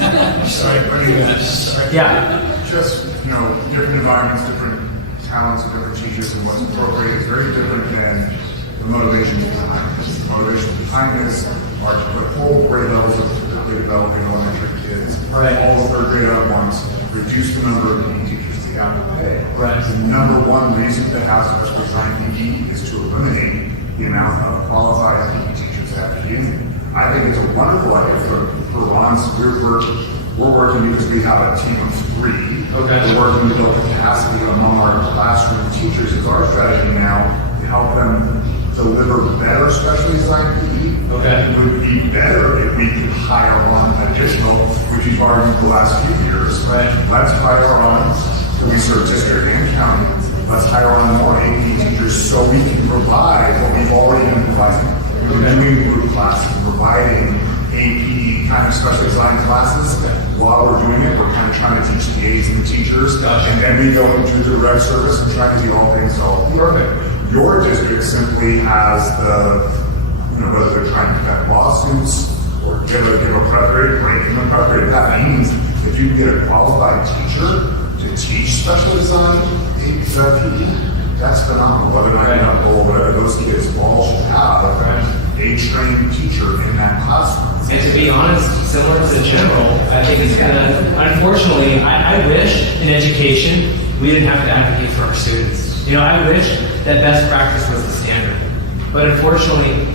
Yeah. Just, different environments, different talents, and different teachers, and what's appropriate is very different than the motivations behind this. The motivations behind this are to put whole grade levels of particularly developing elementary kids, all the third grade at once, reduce the number of PE teachers they have to pay. Right. The number one reason to have special designed PE is to eliminate the amount of qualified PE teachers that have to use it. I think it's a wonderful idea for Ron's. We're working because we have a team of 3. Okay. We're working to build capacity among our classroom teachers is our strategy now to help them deliver better specially designed PE. Okay. It would be better if we could hire on additional, which we've argued the last few years. Right. Let's hire on, so we serve district and county. Let's hire on more AP teachers so we can provide what we've already been providing. We're doing group classes, providing AP kind of special designed classes. While we're doing it, we're kind of trying to teach the aides and the teachers. Gotcha. And then we go into direct service and try to do all things all. Perfect. Your district simply has the, whether they're trying to prevent lawsuits or give a prep grade, break them a prep grade. That means if you get a qualified teacher to teach special design PE, that's phenomenal. Whether or not you have a goal, whatever, those kids all should have a trained teacher in that classroom. And to be honest, similar to general, I think it's gonna, unfortunately, I wish in education we didn't have to advocate for our students. I wish that best practice was the standard. But unfortunately,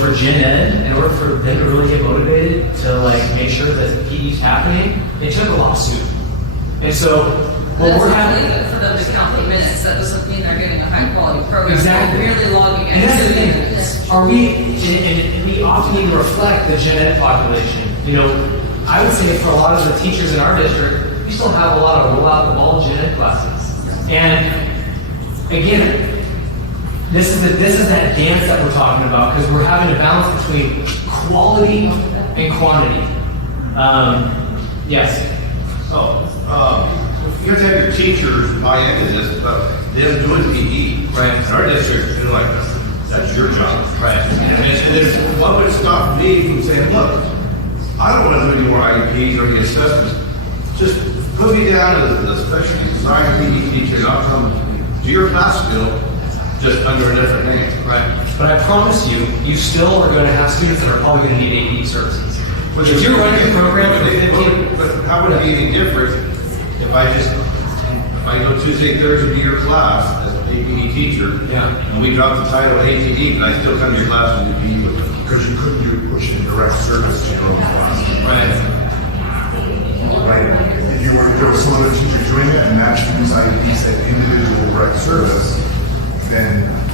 for gen ed, in order for them to really get motivated to make sure that PE's happening, they took a lawsuit. And so what That's we're not having mean for them to count the minutes. That doesn't mean they're getting a high quality program. Exactly. They're merely logging And that's the thing. minutes. Are we, and we often need to reflect the gen ed population. I would say for a lot of the teachers in our district, we still have a lot of roll out the ball gen ed classes. And again, this is that dance that we're talking about because we're having a balance between quality and quantity. Yes. You have to have your teachers buy into this, but them doing PE. Right. In our district, they're like, that's your job. Right. And then what would stop me from saying, look, I don't want to do any more IEPs or any assessments. Just put me down as a special design PE teacher, not come to your class still, just under a different name. Right. But I promise you, you still are going to have students that are probably going to need APE services. But if you're running a program for 15, but how would it be any different if I go Tuesday, Thursday to your class as an APE teacher, and we drop the title APE, but I still come to your class and do PE with them? Because you couldn't do push in direct service to your own class. Right. If there was some other teacher doing it and that student's IEP said individual direct service, then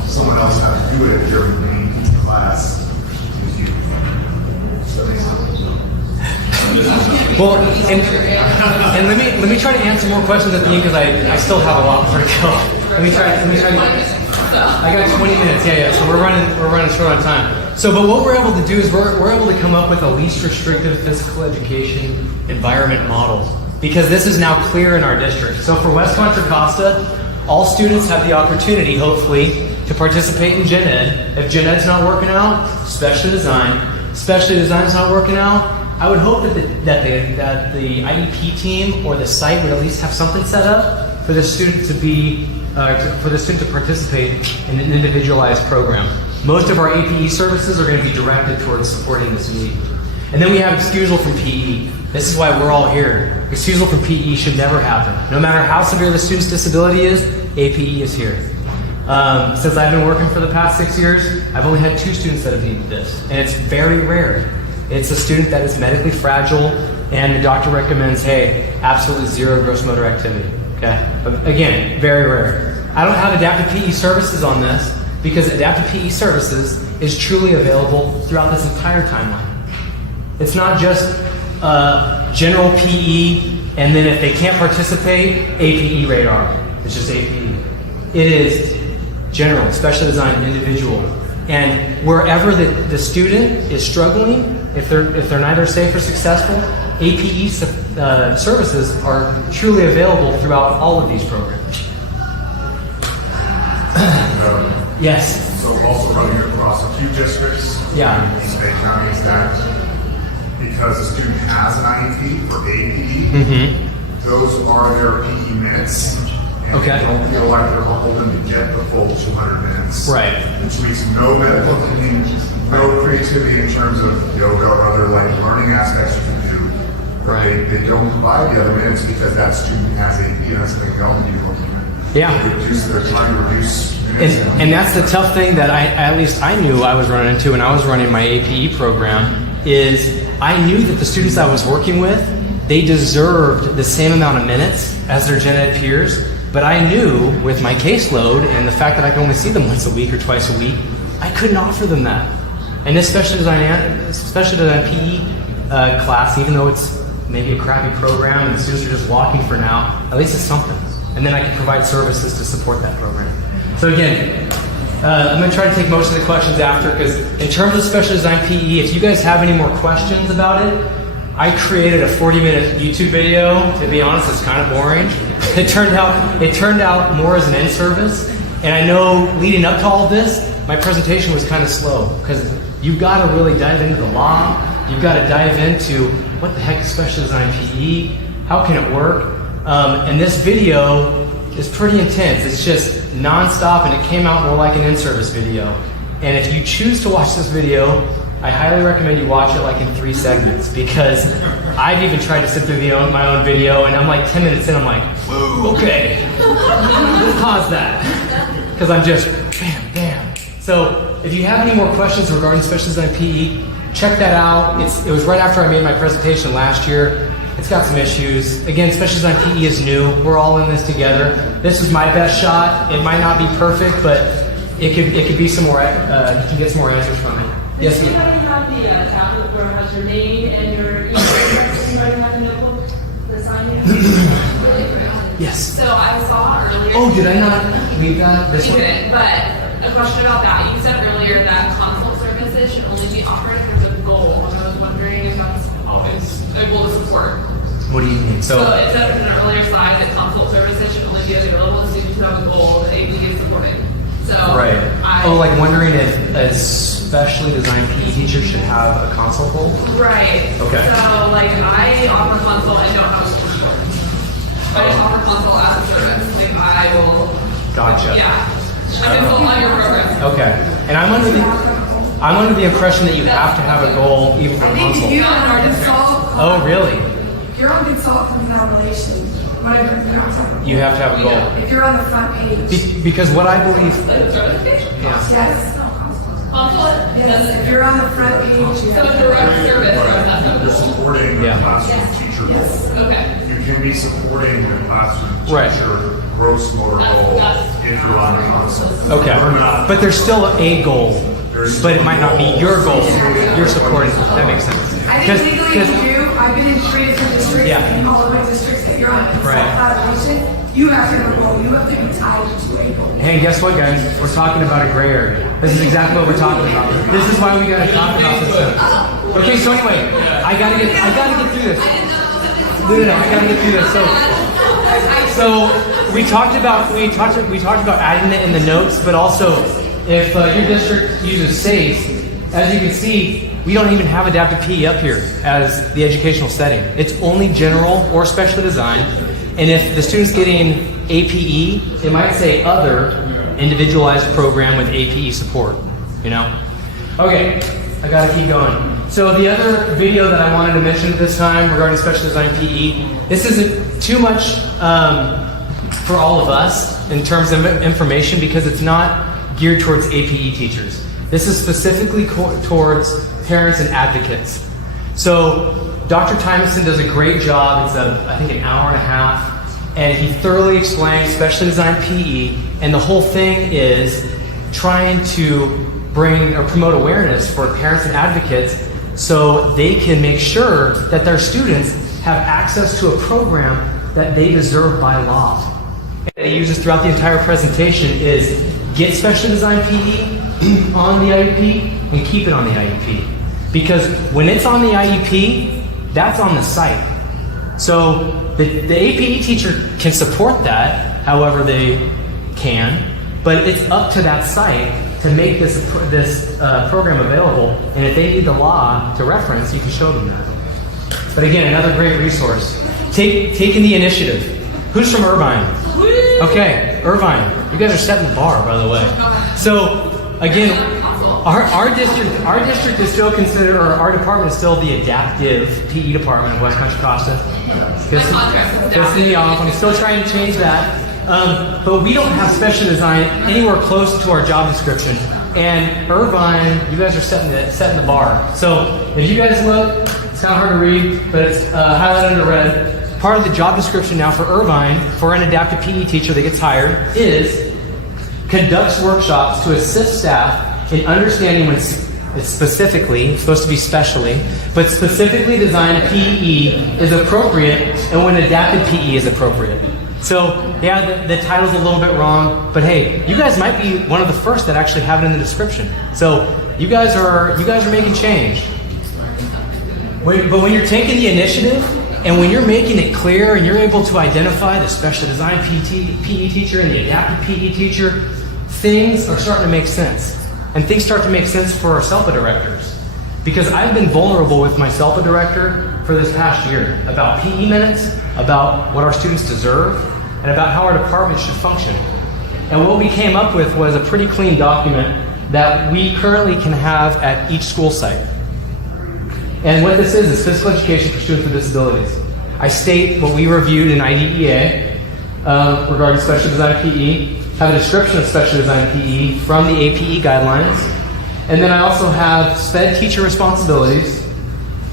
someone else had to do it during the main class. well, and let me try to answer more questions at the end because I still have a lot more to go. Let me try. I got 20 minutes. Yeah. So we're running short on time. So, but what we're able to do is we're able to come up with a least restrictive physical education environment model because this is now clear in our district. So for West Contra Costa, all students have the opportunity, hopefully, to participate in Gen Ed. If Gen Ed's not working out, special design. Special design's not working out. I would hope that the IEP team or the site would at least have something set up for the student to be for the student to participate in an individualized program. Most of our APE services are going to be directed towards supporting this need. And then we have excusal from PE. This is why we're all here. Excusal from PE should never happen. No matter how severe the student's disability is, APE is here. Since I've been working for the past 6 years, I've only had 2 students that have needed this. And it's very rare. It's a student that is medically fragile and the doctor recommends, hey, absolutely 0 gross motor activity. Okay? But again, very rare. I don't have adaptive PE services on this because adaptive PE services is truly available throughout this entire timeline. It's not just general PE and then if they can't participate, APE radar. It's just APE. It is general, specially designed, individual. And wherever the student is struggling, if they're neither safe or successful, APE services are truly available throughout all of these programs. Yes. So also running across a few districts in East Bay County is that because the student has an IEP for APE, those are their PE minutes. And they don't feel like they're beholden to get the full 200 minutes. Right. Which leaves no medical, no creativity in terms of yoga or other like learning aspects you can do. Right. They don't provide the other minutes because that student has APE and that's something they don't do. They're trying to reduce minutes. And that's the tough thing that at least I knew I was running into when I was running my APE program is I knew that the students I was working with, they deserved the same amount of minutes as their gen ed peers. But I knew with my caseload and the fact that I could only see them once a week or twice a week, I couldn't offer them that. And this special design PE class, even though it's maybe a crappy program and the students are just walking for now, at least it's something. And then I can provide services to support that program. So again, I'm going to try to take most of the questions after because in terms of special design PE, if you guys have any more questions about it, I created a 40-minute YouTube video. To be honest, it's kind of boring. It turned out more as an end service. And I know leading up to all of this, my presentation was kind of slow because you've got to really dive into the law. You've got to dive into what the heck is special design PE? How can it work? And this video is pretty intense. It's just nonstop, and it came out more like an in-service video. And if you choose to watch this video, I highly recommend you watch it like in 3 segments because I've even tried to sit through my own video, and I'm like 10 minutes in, I'm like, whoa, okay, let's pause that because I'm just bam, bam. So if you have any more questions regarding special design PE, check that out. It was right after I made my presentation last year. It's got some issues. Again, special design PE is new. We're all in this together. This is my best shot. It might not be perfect, but it could be some more. You can get some more answers from it. Yes, do you already have the tablet where it has your name and your email address? You already have the notebook, the sign-in? Yes. So I saw earlier. Oh, did I not leave that? This one? You didn't, but a question about that. You said earlier that consult services should only be offered if there's a goal, and I was wondering if that's always a goal to support. What do you mean? So it said in an earlier slide that consult services should only be available to students who have a goal that APE is supporting. So right. Like wondering if specially designed PE teacher should have a consult goal? Right. Okay. So, like, I offer consult and don't have a school short. I just offer consult as a service. Like, I will. Gotcha. Yeah. I consult on your program. Okay. And I'm under the impression that you have to have a goal even for I think consult. if you're on consult, Oh, really? if you're on consult from Foundation, whatever you're on, You have to have a goal. if you're on the front page, Because what I believe, Service page? yeah. yes, Consult? yes, if you're on the front page, you So have a direct service or You're assessment? supporting the Yeah. classroom teacher goal. Okay. You can be supporting the classroom Right. teacher gross motor goal if you're on consult. Okay. We're not. But there's still a goal, but it might not be your goal. You're supporting. That makes sense. I think legally you do. I've been in 3 different districts, Yeah. and all of my districts that you're on Right. Foundation, you have to have a goal. You have to be tied to a goal. Hey, guess what, guys? We're talking about a gray area. This is exactly what we're talking about. This is why we gotta talk about this stuff. Okay, so anyway, I gotta get through this. No, I gotta get through this. So we talked about adding it in the notes, but also if your district uses SAFE, as you can see, we don't even have adaptive PE up here as the educational setting. It's only general or specially designed. And if the student's getting A.P.E, it might say other individualized program with A.P.E support, you know? Okay, I gotta keep going. So the other video that I wanted to mention at this time regarding special design PE, this isn't too much for all of us in terms of information because it's not geared towards A.P.E teachers. This is specifically towards parents and advocates. So Dr. Tymason does a great job. It's I think an hour and a half, and he thoroughly explains specially designed PE, and the whole thing is trying to bring or promote awareness for parents and advocates so they can make sure that their students have access to a program that they deserve by law. And he uses throughout the entire presentation is get specially designed PE on the IEP and keep it on the IEP. Because when it's on the IEP, that's on the site. So the A.P.E teacher can support that however they can, but it's up to that site to make this program available. And if they need the law to reference, you can show them that. But again, another great resource. Taking the initiative. Who's from Irvine? Okay, Irvine. You guys are setting the bar, by the way. So again, our district is still considered, or our department is still the adaptive PE department of West Contra Costa. Pissing me off. I'm still trying to change that. But we don't have special design anywhere close to our job description. And Irvine, you guys are setting the bar. So if you guys look, it's kind of hard to read, but it's highlighted under red. Part of the job description now for Irvine, for an adaptive PE teacher that gets hired, is conducts workshops to assist staff in understanding when it's specifically, it's supposed to be specially, but specifically designed PE is appropriate and when adapted PE is appropriate. So, yeah, the title's a little bit wrong, but hey, you guys might be one of the first that actually have it in the description. So, you guys are making change. But when you're taking the initiative, and when you're making it clear and you're able to identify the special design PE teacher and the adaptive PE teacher, things are starting to make sense. And things start to make sense for our SELPA directors. Because I've been vulnerable with my SELPA director for this past year about PE minutes, about what our students deserve, and about how our department should function. And what we came up with was a pretty clean document that we currently can have at each school site. And what this is physical education for students with disabilities. I state what we reviewed in IDEA regarding special design PE, have a description of special design PE from the A.P.E guidelines, and then I also have SPED teacher responsibilities,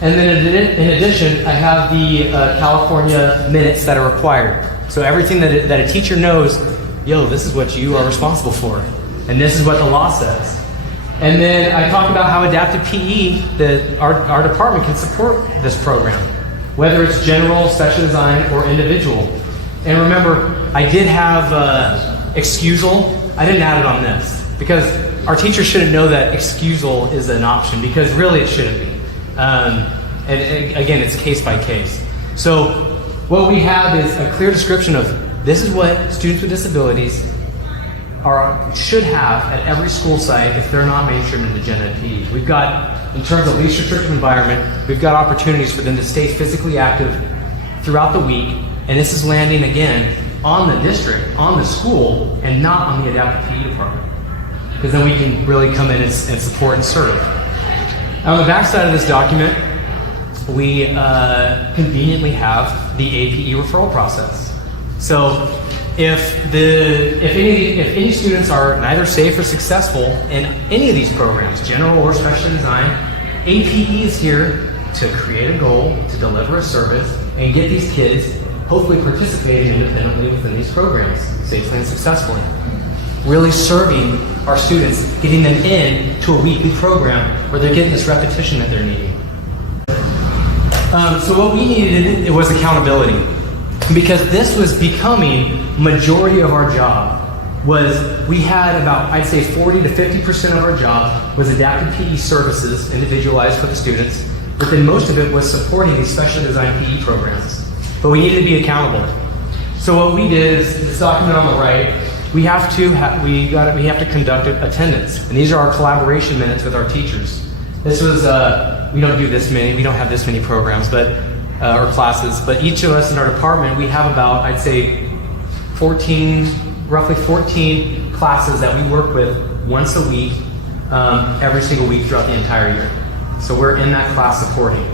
and then in addition, I have the California minutes that are required. So everything that a teacher knows, this is what you are responsible for, and this is what the law says. And then I talk about how adaptive PE, our department can support this program, whether it's general, special design, or individual. And remember, I did have excusal. I didn't add it on this because our teachers shouldn't know that excusal is an option because really it shouldn't be. And again, it's case by case. So what we have is a clear description of this is what students with disabilities should have at every school site if they're not mainstreamed into Gen Ed PE. We've got, in terms of least restrictive environment, we've got opportunities for them to stay physically active throughout the week, and this is landing again on the district, on the school, and not on the adaptive PE department. Because then we can really come in and support and serve. On the back side of this document, we conveniently have the A.P.E referral process. So if any students are neither safe or successful in any of these programs, general or special design, A.P.E is here to create a goal, to deliver a service, and get these kids hopefully participating independently within these programs, safely and successfully. Really serving our students, getting them in to a weekly program where they're getting this repetition that they're needing. So what we needed was accountability, because this was becoming majority of our job. Was we had about, I'd say 40 to 50% of our job was adaptive PE services, individualized for the students, but then most of it was supporting these specially designed PE programs. But we needed to be accountable. So what we did is, this document on the right, we have to conduct attendance, and these are our collaboration minutes with our teachers. This was we don't do this many, we don't have this many programs, but or classes. But each of us in our department, we have about, I'd say, roughly 14 classes that we work with once a week, every single week throughout the entire year. So we're in that class supporting.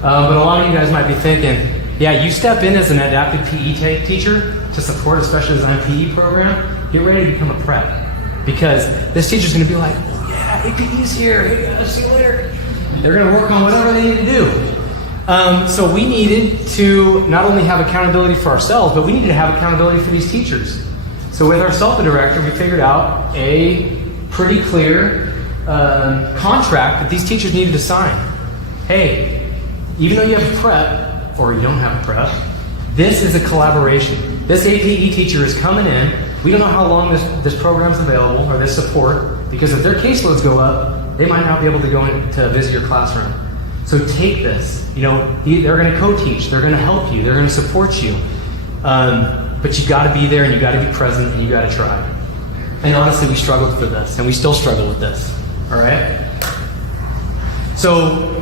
But a lot of you guys might be thinking, yeah, you step in as an adaptive PE teacher to support a special design PE program, get ready to become a prep. Because this teacher's going to be like, oh yeah, APE's here, hey guys, see you later. They're going to work on whatever they need to do. So we needed to not only have accountability for ourselves, but we needed to have accountability for these teachers. So with our SELPA director, we figured out a pretty clear contract that these teachers needed to sign. Hey, even though you have a prep, or you don't have a prep, this is a collaboration. This APE teacher is coming in. We don't know how long this program's available, or this support, because if their caseloads go up, they might not be able to go in to visit your classroom. So take this. They're going to co-teach. They're going to help you. They're going to support you. But you got to be there, and you got to be present, and you got to try. And honestly, we struggled with this, and we still struggle with this. All right. So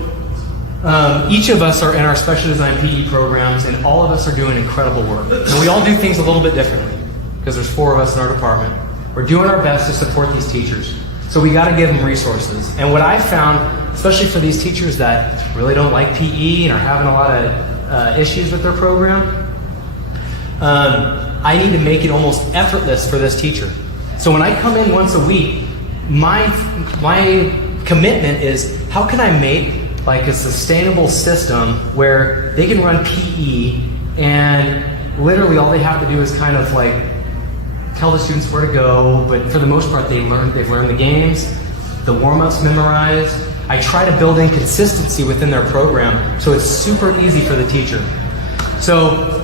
each of us are in our special design PE programs, and all of us are doing incredible work. And we all do things a little bit differently, because there's 4 of us in our department. We're doing our best to support these teachers. So we got to give them resources. And what I've found, especially for these teachers that really don't like PE and are having a lot of issues with their program, I need to make it almost effortless for this teacher. So when I come in once a week, my commitment is, how can I make like a sustainable system where they can run PE and literally all they have to do is kind of like tell the students where to go, but for the most part they've learned the games, the warm-ups memorized. I try to build in consistency within their program so it's super easy for the teacher. So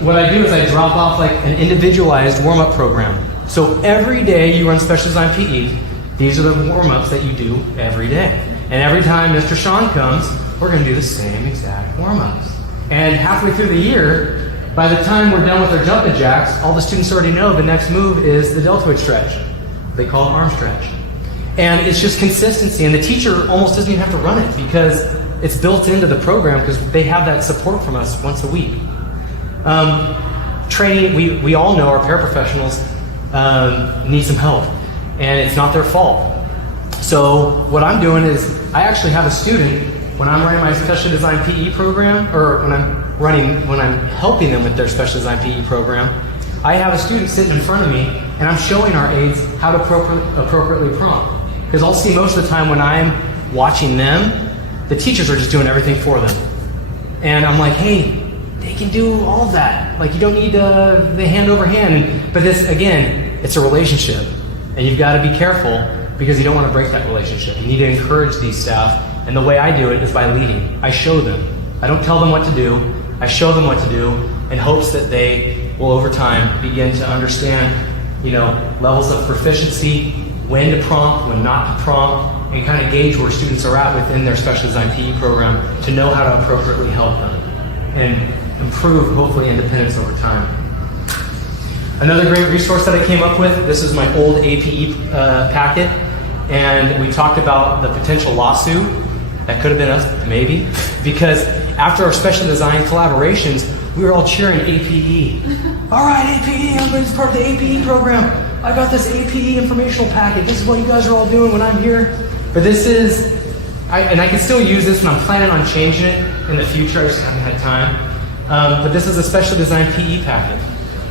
what I do is I drop off like an individualized warm-up program. So every day you run special design PE, these are the warm-ups that you do every day. And every time Mr. Sean comes, we're going to do the same exact warm-ups. And halfway through the year, by the time we're done with our jumping jacks, all the students already know the next move is the deltoid stretch. They call it arm stretch. And it's just consistency. And the teacher almost doesn't even have to run it because it's built into the program because they have that support from us once a week. Training, we all know our paraprofessionals need some help. And it's not their fault. So what I'm doing is I actually have a student when I'm running my special design PE program, or when I'm helping them with their special design PE program, I have a student sitting in front of me and I'm showing our aides how to appropriately prompt. Because I'll see most of the time when I'm watching them, the teachers are just doing everything for them. And I'm like, hey, they can do all of that. Like you don't need the hand over hand. But this, again, it's a relationship. And you've got to be careful because you don't want to break that relationship. You need to encourage these staff. And the way I do it is by leading. I show them. I don't tell them what to do. I show them what to do in hopes that they will, over time, begin to understand, levels of proficiency, when to prompt, when not to prompt, and kind of gauge where students are at within their special design PE program to know how to appropriately help them and improve, hopefully, independence over time. Another great resource that I came up with, this is my old A.P.E. packet, and we talked about the potential lawsuit. That could have been us, maybe, because after our special design collaborations, we were all cheering A.P.E. All right, A.P.E., everybody's part of the A.P.E. program. I got this A.P.E. informational packet. This is what you guys are all doing when I'm here. But this is, and I can still use this, and I'm planning on changing it in the future. I just haven't had time. But this is a special design PE packet.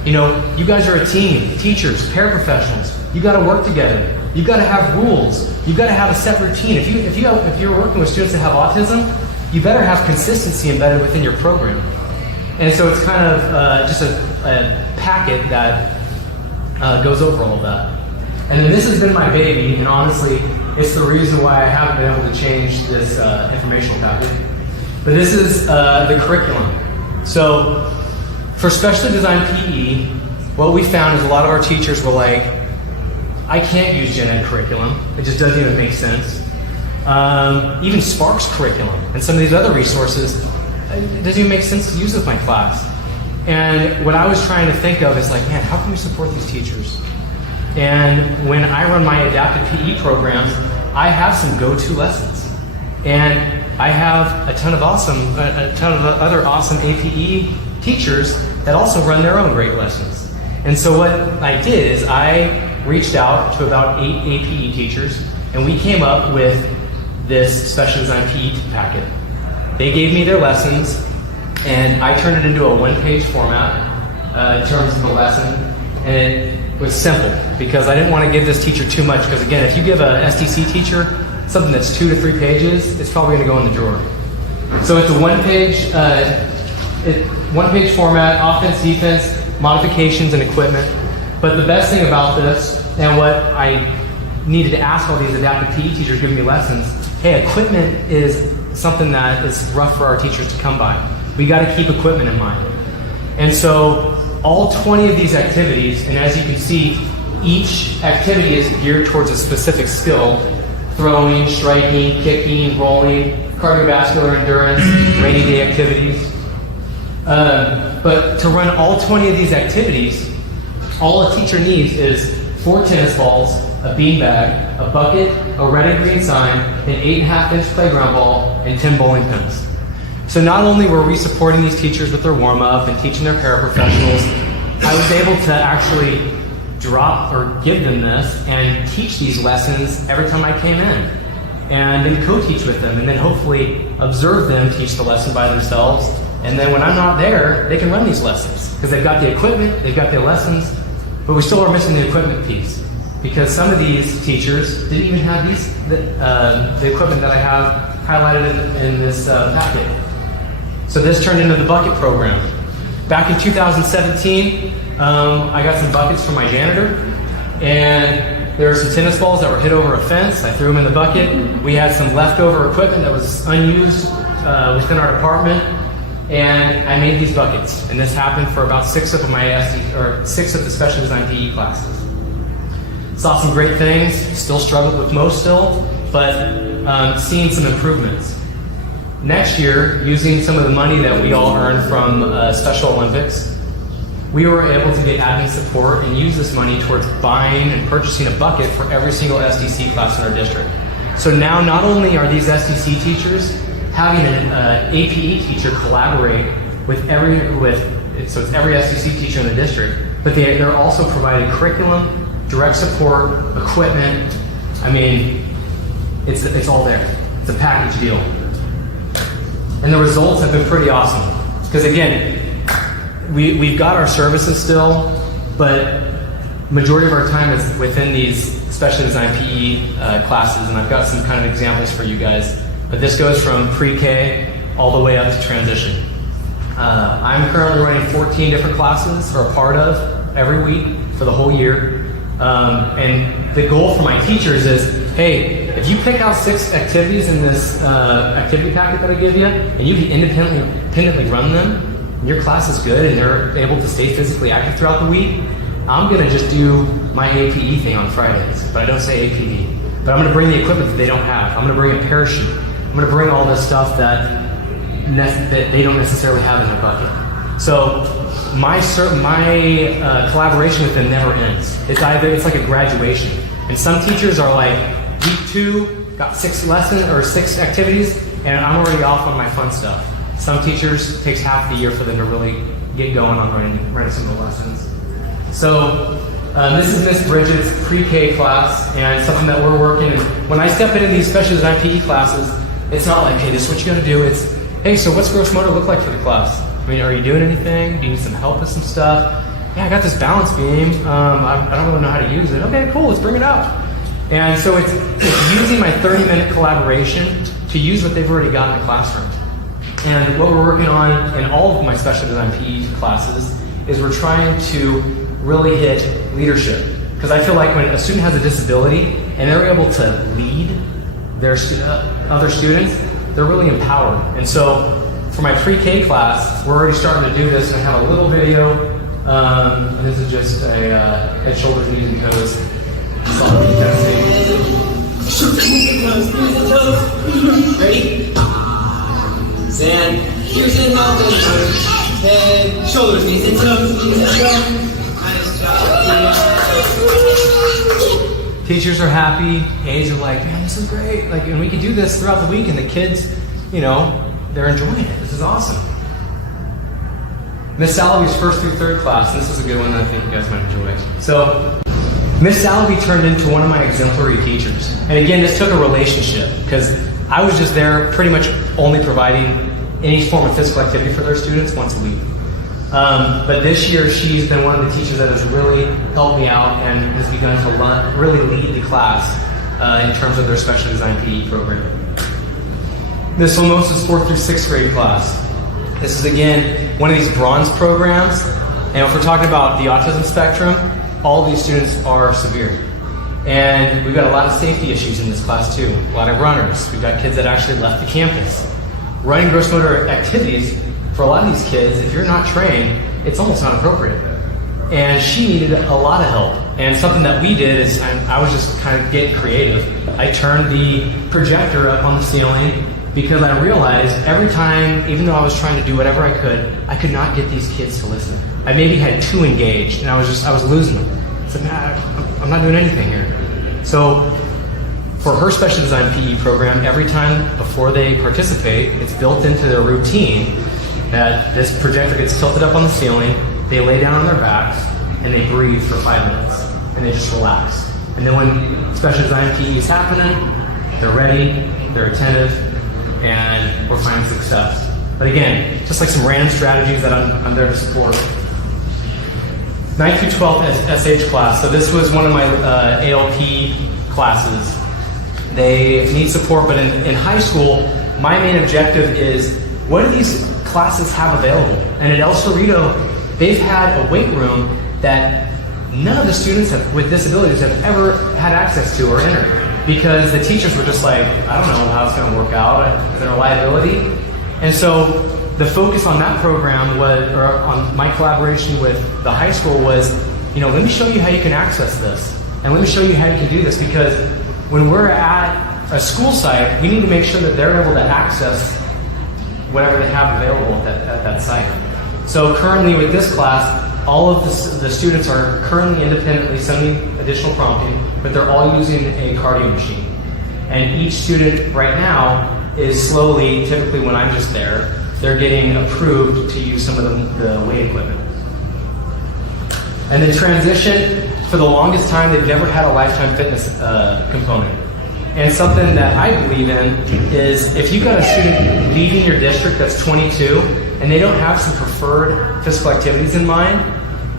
You know, you guys are a team, teachers, paraprofessionals. You got to work together. You got to have rules. You got to have a set routine. If you're working with students that have autism, you better have consistency embedded within your program. And so it's kind of just a packet that goes over all of that. And then this has been my baby, and honestly, it's the reason why I haven't been able to change this informational packet. But this is the curriculum. So for specially designed PE, what we found is a lot of our teachers were like, I can't use gen ed curriculum. It just doesn't even make sense. Even Spark's curriculum and some of these other resources, it doesn't even make sense to use with my class. And what I was trying to think of is like, man, how can we support these teachers? And when I run my adapted PE programs, I have some go-to lessons. And I have a ton of other awesome A.P.E. teachers that also run their own great lessons. And so what I did is I reached out to about 8 A.P.E. teachers, and we came up with this special design PE packet. They gave me their lessons, and I turned it into a one-page format in terms of the lesson, and it was simple because I didn't want to give this teacher too much, because again, if you give a STC teacher something that's 2 to 3 pages, it's probably going to go in the drawer. So it's a one-page format, offense, defense, modifications, and equipment. But the best thing about this, and what I needed to ask all these adaptive PE teachers giving me lessons, hey, equipment is something that is rough for our teachers to come by. We got to keep equipment in mind. And so all 20 of these activities, and as you can see, each activity is geared towards a specific skill: throwing, striking, kicking, rolling, cardiovascular endurance, rainy day activities. But to run all 20 of these activities, all a teacher needs is 4 tennis balls, a beanbag, a bucket, a red and green sign, an 8.5-inch playground ball, and 10 bowling pins. So not only were we supporting these teachers with their warm-up and teaching their paraprofessionals, I was able to actually drop or give them this and teach these lessons every time I came in, and then co-teach with them, and then hopefully observe them teach the lesson by themselves. And then when I'm not there, they can run these lessons because they've got the equipment, they've got the lessons, but we still are missing the equipment piece because some of these teachers didn't even have the equipment that I have highlighted in this packet. So this turned into the bucket program. Back in 2017, I got some buckets from my janitor, and there were some tennis balls that were hit over a fence. I threw them in the bucket. We had some leftover equipment that was unused within our department, and I made these buckets. And this happened for about 6 of the special design PE classes. Saw some great things. Still struggled with most still, but seeing some improvements. Next year, using some of the money that we all earned from Special Olympics, we were able to get admin support and use this money towards buying and purchasing a bucket for every single SDC class in our district. So now not only are these SDC teachers having an APE teacher collaborate with every SDC teacher in the district, but they're also providing curriculum, direct support, equipment. I mean, it's all there. It's a package deal. And the results have been pretty awesome. Because again, we've got our services still, but majority of our time is within these specially designed PE classes, and I've got some kind of examples for you guys. But this goes from pre-K all the way up to transition. I'm currently running 14 different classes, or a part of, every week for the whole year. And the goal for my teachers is, hey, if you pick out 6 activities in this activity packet that I give you, and you can independently run them, and your class is good and they're able to stay physically active throughout the week, I'm going to just do my APE thing on Fridays, but I don't say APE. But I'm going to bring the equipment that they don't have. I'm going to bring a parachute. I'm going to bring all this stuff that they don't necessarily have in their bucket. So my collaboration with them never ends. It's like a graduation. And some teachers are like, week 2, got 6 lessons or 6 activities, and I'm already off on my fun stuff. Some teachers, it takes half the year for them to really get going on running some of the lessons. So this is Miss Bridget's pre-K class, and something that we're working. And when I step into these special design PE classes, it's not like, hey, this is what you got to do. It's, hey, so what's gross motor look like for the class? I mean, are you doing anything? Do you need some help with some stuff? Yeah, I got this balance beam. I don't really know how to use it. Okay, cool, let's bring it out. And so it's using my 30-minute collaboration to use what they've already got in the classroom. And what we're working on in all of my special design PE classes is we're trying to really hit leadership. Because I feel like when a student has a disability and they're able to lead their other students, they're really empowered. And so for my pre-K class, we're already starting to do this, and I have a little video. This is just a head, shoulders, knees, and toes. Ready? And here's another one. Head, shoulders, knees, and toes. Nice job. Teachers are happy. Aides are like, man, this is great. Like, and we can do this throughout the week, and the kids, you know, they're enjoying it. This is awesome. Miss Salaby's 1st through 3rd class. This is a good one that I think you guys might enjoy. So, Miss Salaby turned into one of my exemplary teachers. And again, this took a relationship, because I was just there pretty much only providing any form of physical activity for their students once a week. But this year, she's been one of the teachers that has really helped me out and has begun to really lead the class in terms of their special design PE program. Miss Lamosa's 4th through 6th grade class. This is, again, one of these bronze programs. And if we're talking about the autism spectrum, all of these students are severe. And we've got a lot of safety issues in this class, too. A lot of runners. We've got kids that actually left the campus. Running gross motor activities, for a lot of these kids, if you're not trained, it's almost not appropriate. And she needed a lot of help. And something that we did is, I was just kind of getting creative. I turned the projector up on the ceiling, because I realized every time, even though I was trying to do whatever I could not get these kids to listen. I maybe had 2 engaged, and I was losing them. I said, man, I'm not doing anything here. So for her special design PE program, every time before they participate, it's built into their routine that this projector gets tilted up on the ceiling, they lay down on their backs, and they breathe for 5 minutes, and they just relax. And then when special design PE is happening, they're ready, they're attentive, and we're finding success. But again, just like some random strategies that I'm there to support. 9th through 12th SH class. So this was one of my ALP classes. They need support, but in high school, my main objective is, what do these classes have available? And at El Cerrito, they've had a weight room that none of the students with disabilities have ever had access to or entered. Because the teachers were just like, I don't know how it's going to work out. Is there a liability? And so the focus on that program was, or on my collaboration with the high school was, you know, let me show you how you can access this. And let me show you how you can do this, because when we're at a school site, we need to make sure that they're able to access whatever they have available at that site. So currently with this class, all of the students are currently independently sending additional prompting, but they're all using a cardio machine. And each student right now is slowly, typically when I'm just there, they're getting approved to use some of the weight equipment. And the transition, for the longest time, they've never had a lifetime fitness component. And something that I believe in is, if you've got a student leaving your district that's 22, and they don't have some preferred physical activities in mind,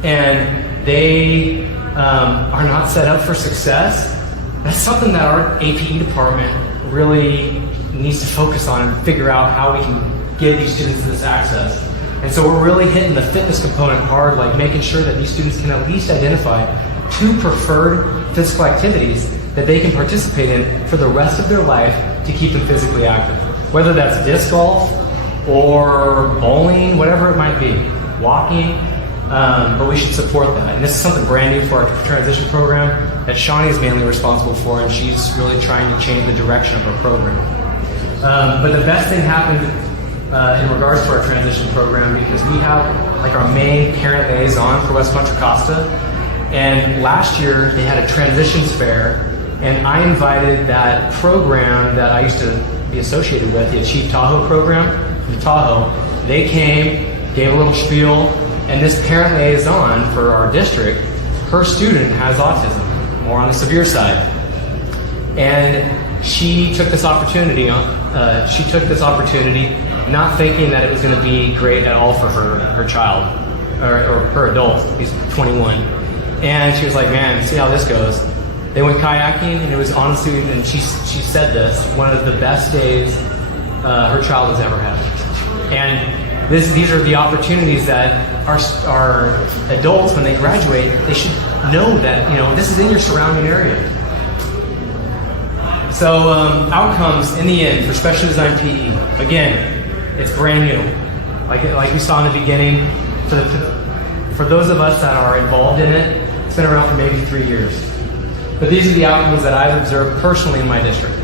and they are not set up for success, that's something that our A.P.E department really needs to focus on and figure out how we can give these students this access. And so we're really hitting the fitness component hard, like making sure that these students can at least identify 2 preferred physical activities that they can participate in for the rest of their life to keep them physically active. Whether that's disc golf or bowling, whatever it might be, walking, but we should support that. And this is something brand new for our transition program that Shawnee is mainly responsible for, and she's really trying to change the direction of our program. But the best thing happened in regards to our transition program because we have like our main parent liaison for West Contra Costa. And last year they had a transitions fair, and I invited that program that I used to be associated with, the Achieve Tahoe program from Tahoe. They came, gave a little spiel, and this parent liaison for our district, her student has autism, more on the severe side. And she took this opportunity not thinking that it was going to be great at all for her child, or her adult. He's 21. And she was like, man, see how this goes. They went kayaking, and it was honestly, and she said this, one of the best days her child has ever had. And these are the opportunities that our adults, when they graduate, they should know that, this is in your surrounding area. So outcomes in the end for special design PE, again, it's brand new. Like we saw in the beginning, for those of us that are involved in it, it's been around for maybe 3 years. But these are the outcomes that I've observed personally in my district.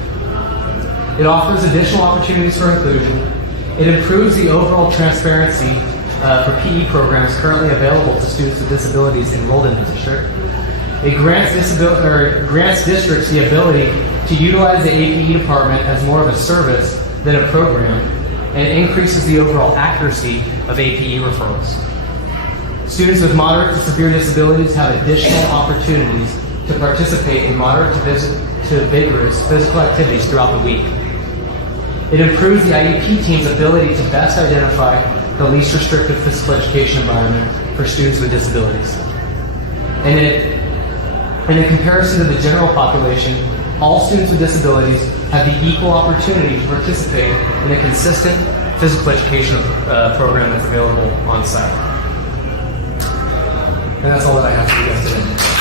It offers additional opportunities for inclusion. It improves the overall transparency for PE programs currently available to students with disabilities enrolled in the district. It grants districts the ability to utilize the A.P.E department as more of a service than a program, and it increases the overall accuracy of A.P.E referrals. Students with moderate to severe disabilities have additional opportunities to participate in moderate to vigorous physical activities throughout the week. It improves the IEP team's ability to best identify the least restrictive physical education environment for students with disabilities. And in comparison to the general population, all students with disabilities have the equal opportunity to participate in a consistent physical education program that's available on site. And that's all that I have for you guys today.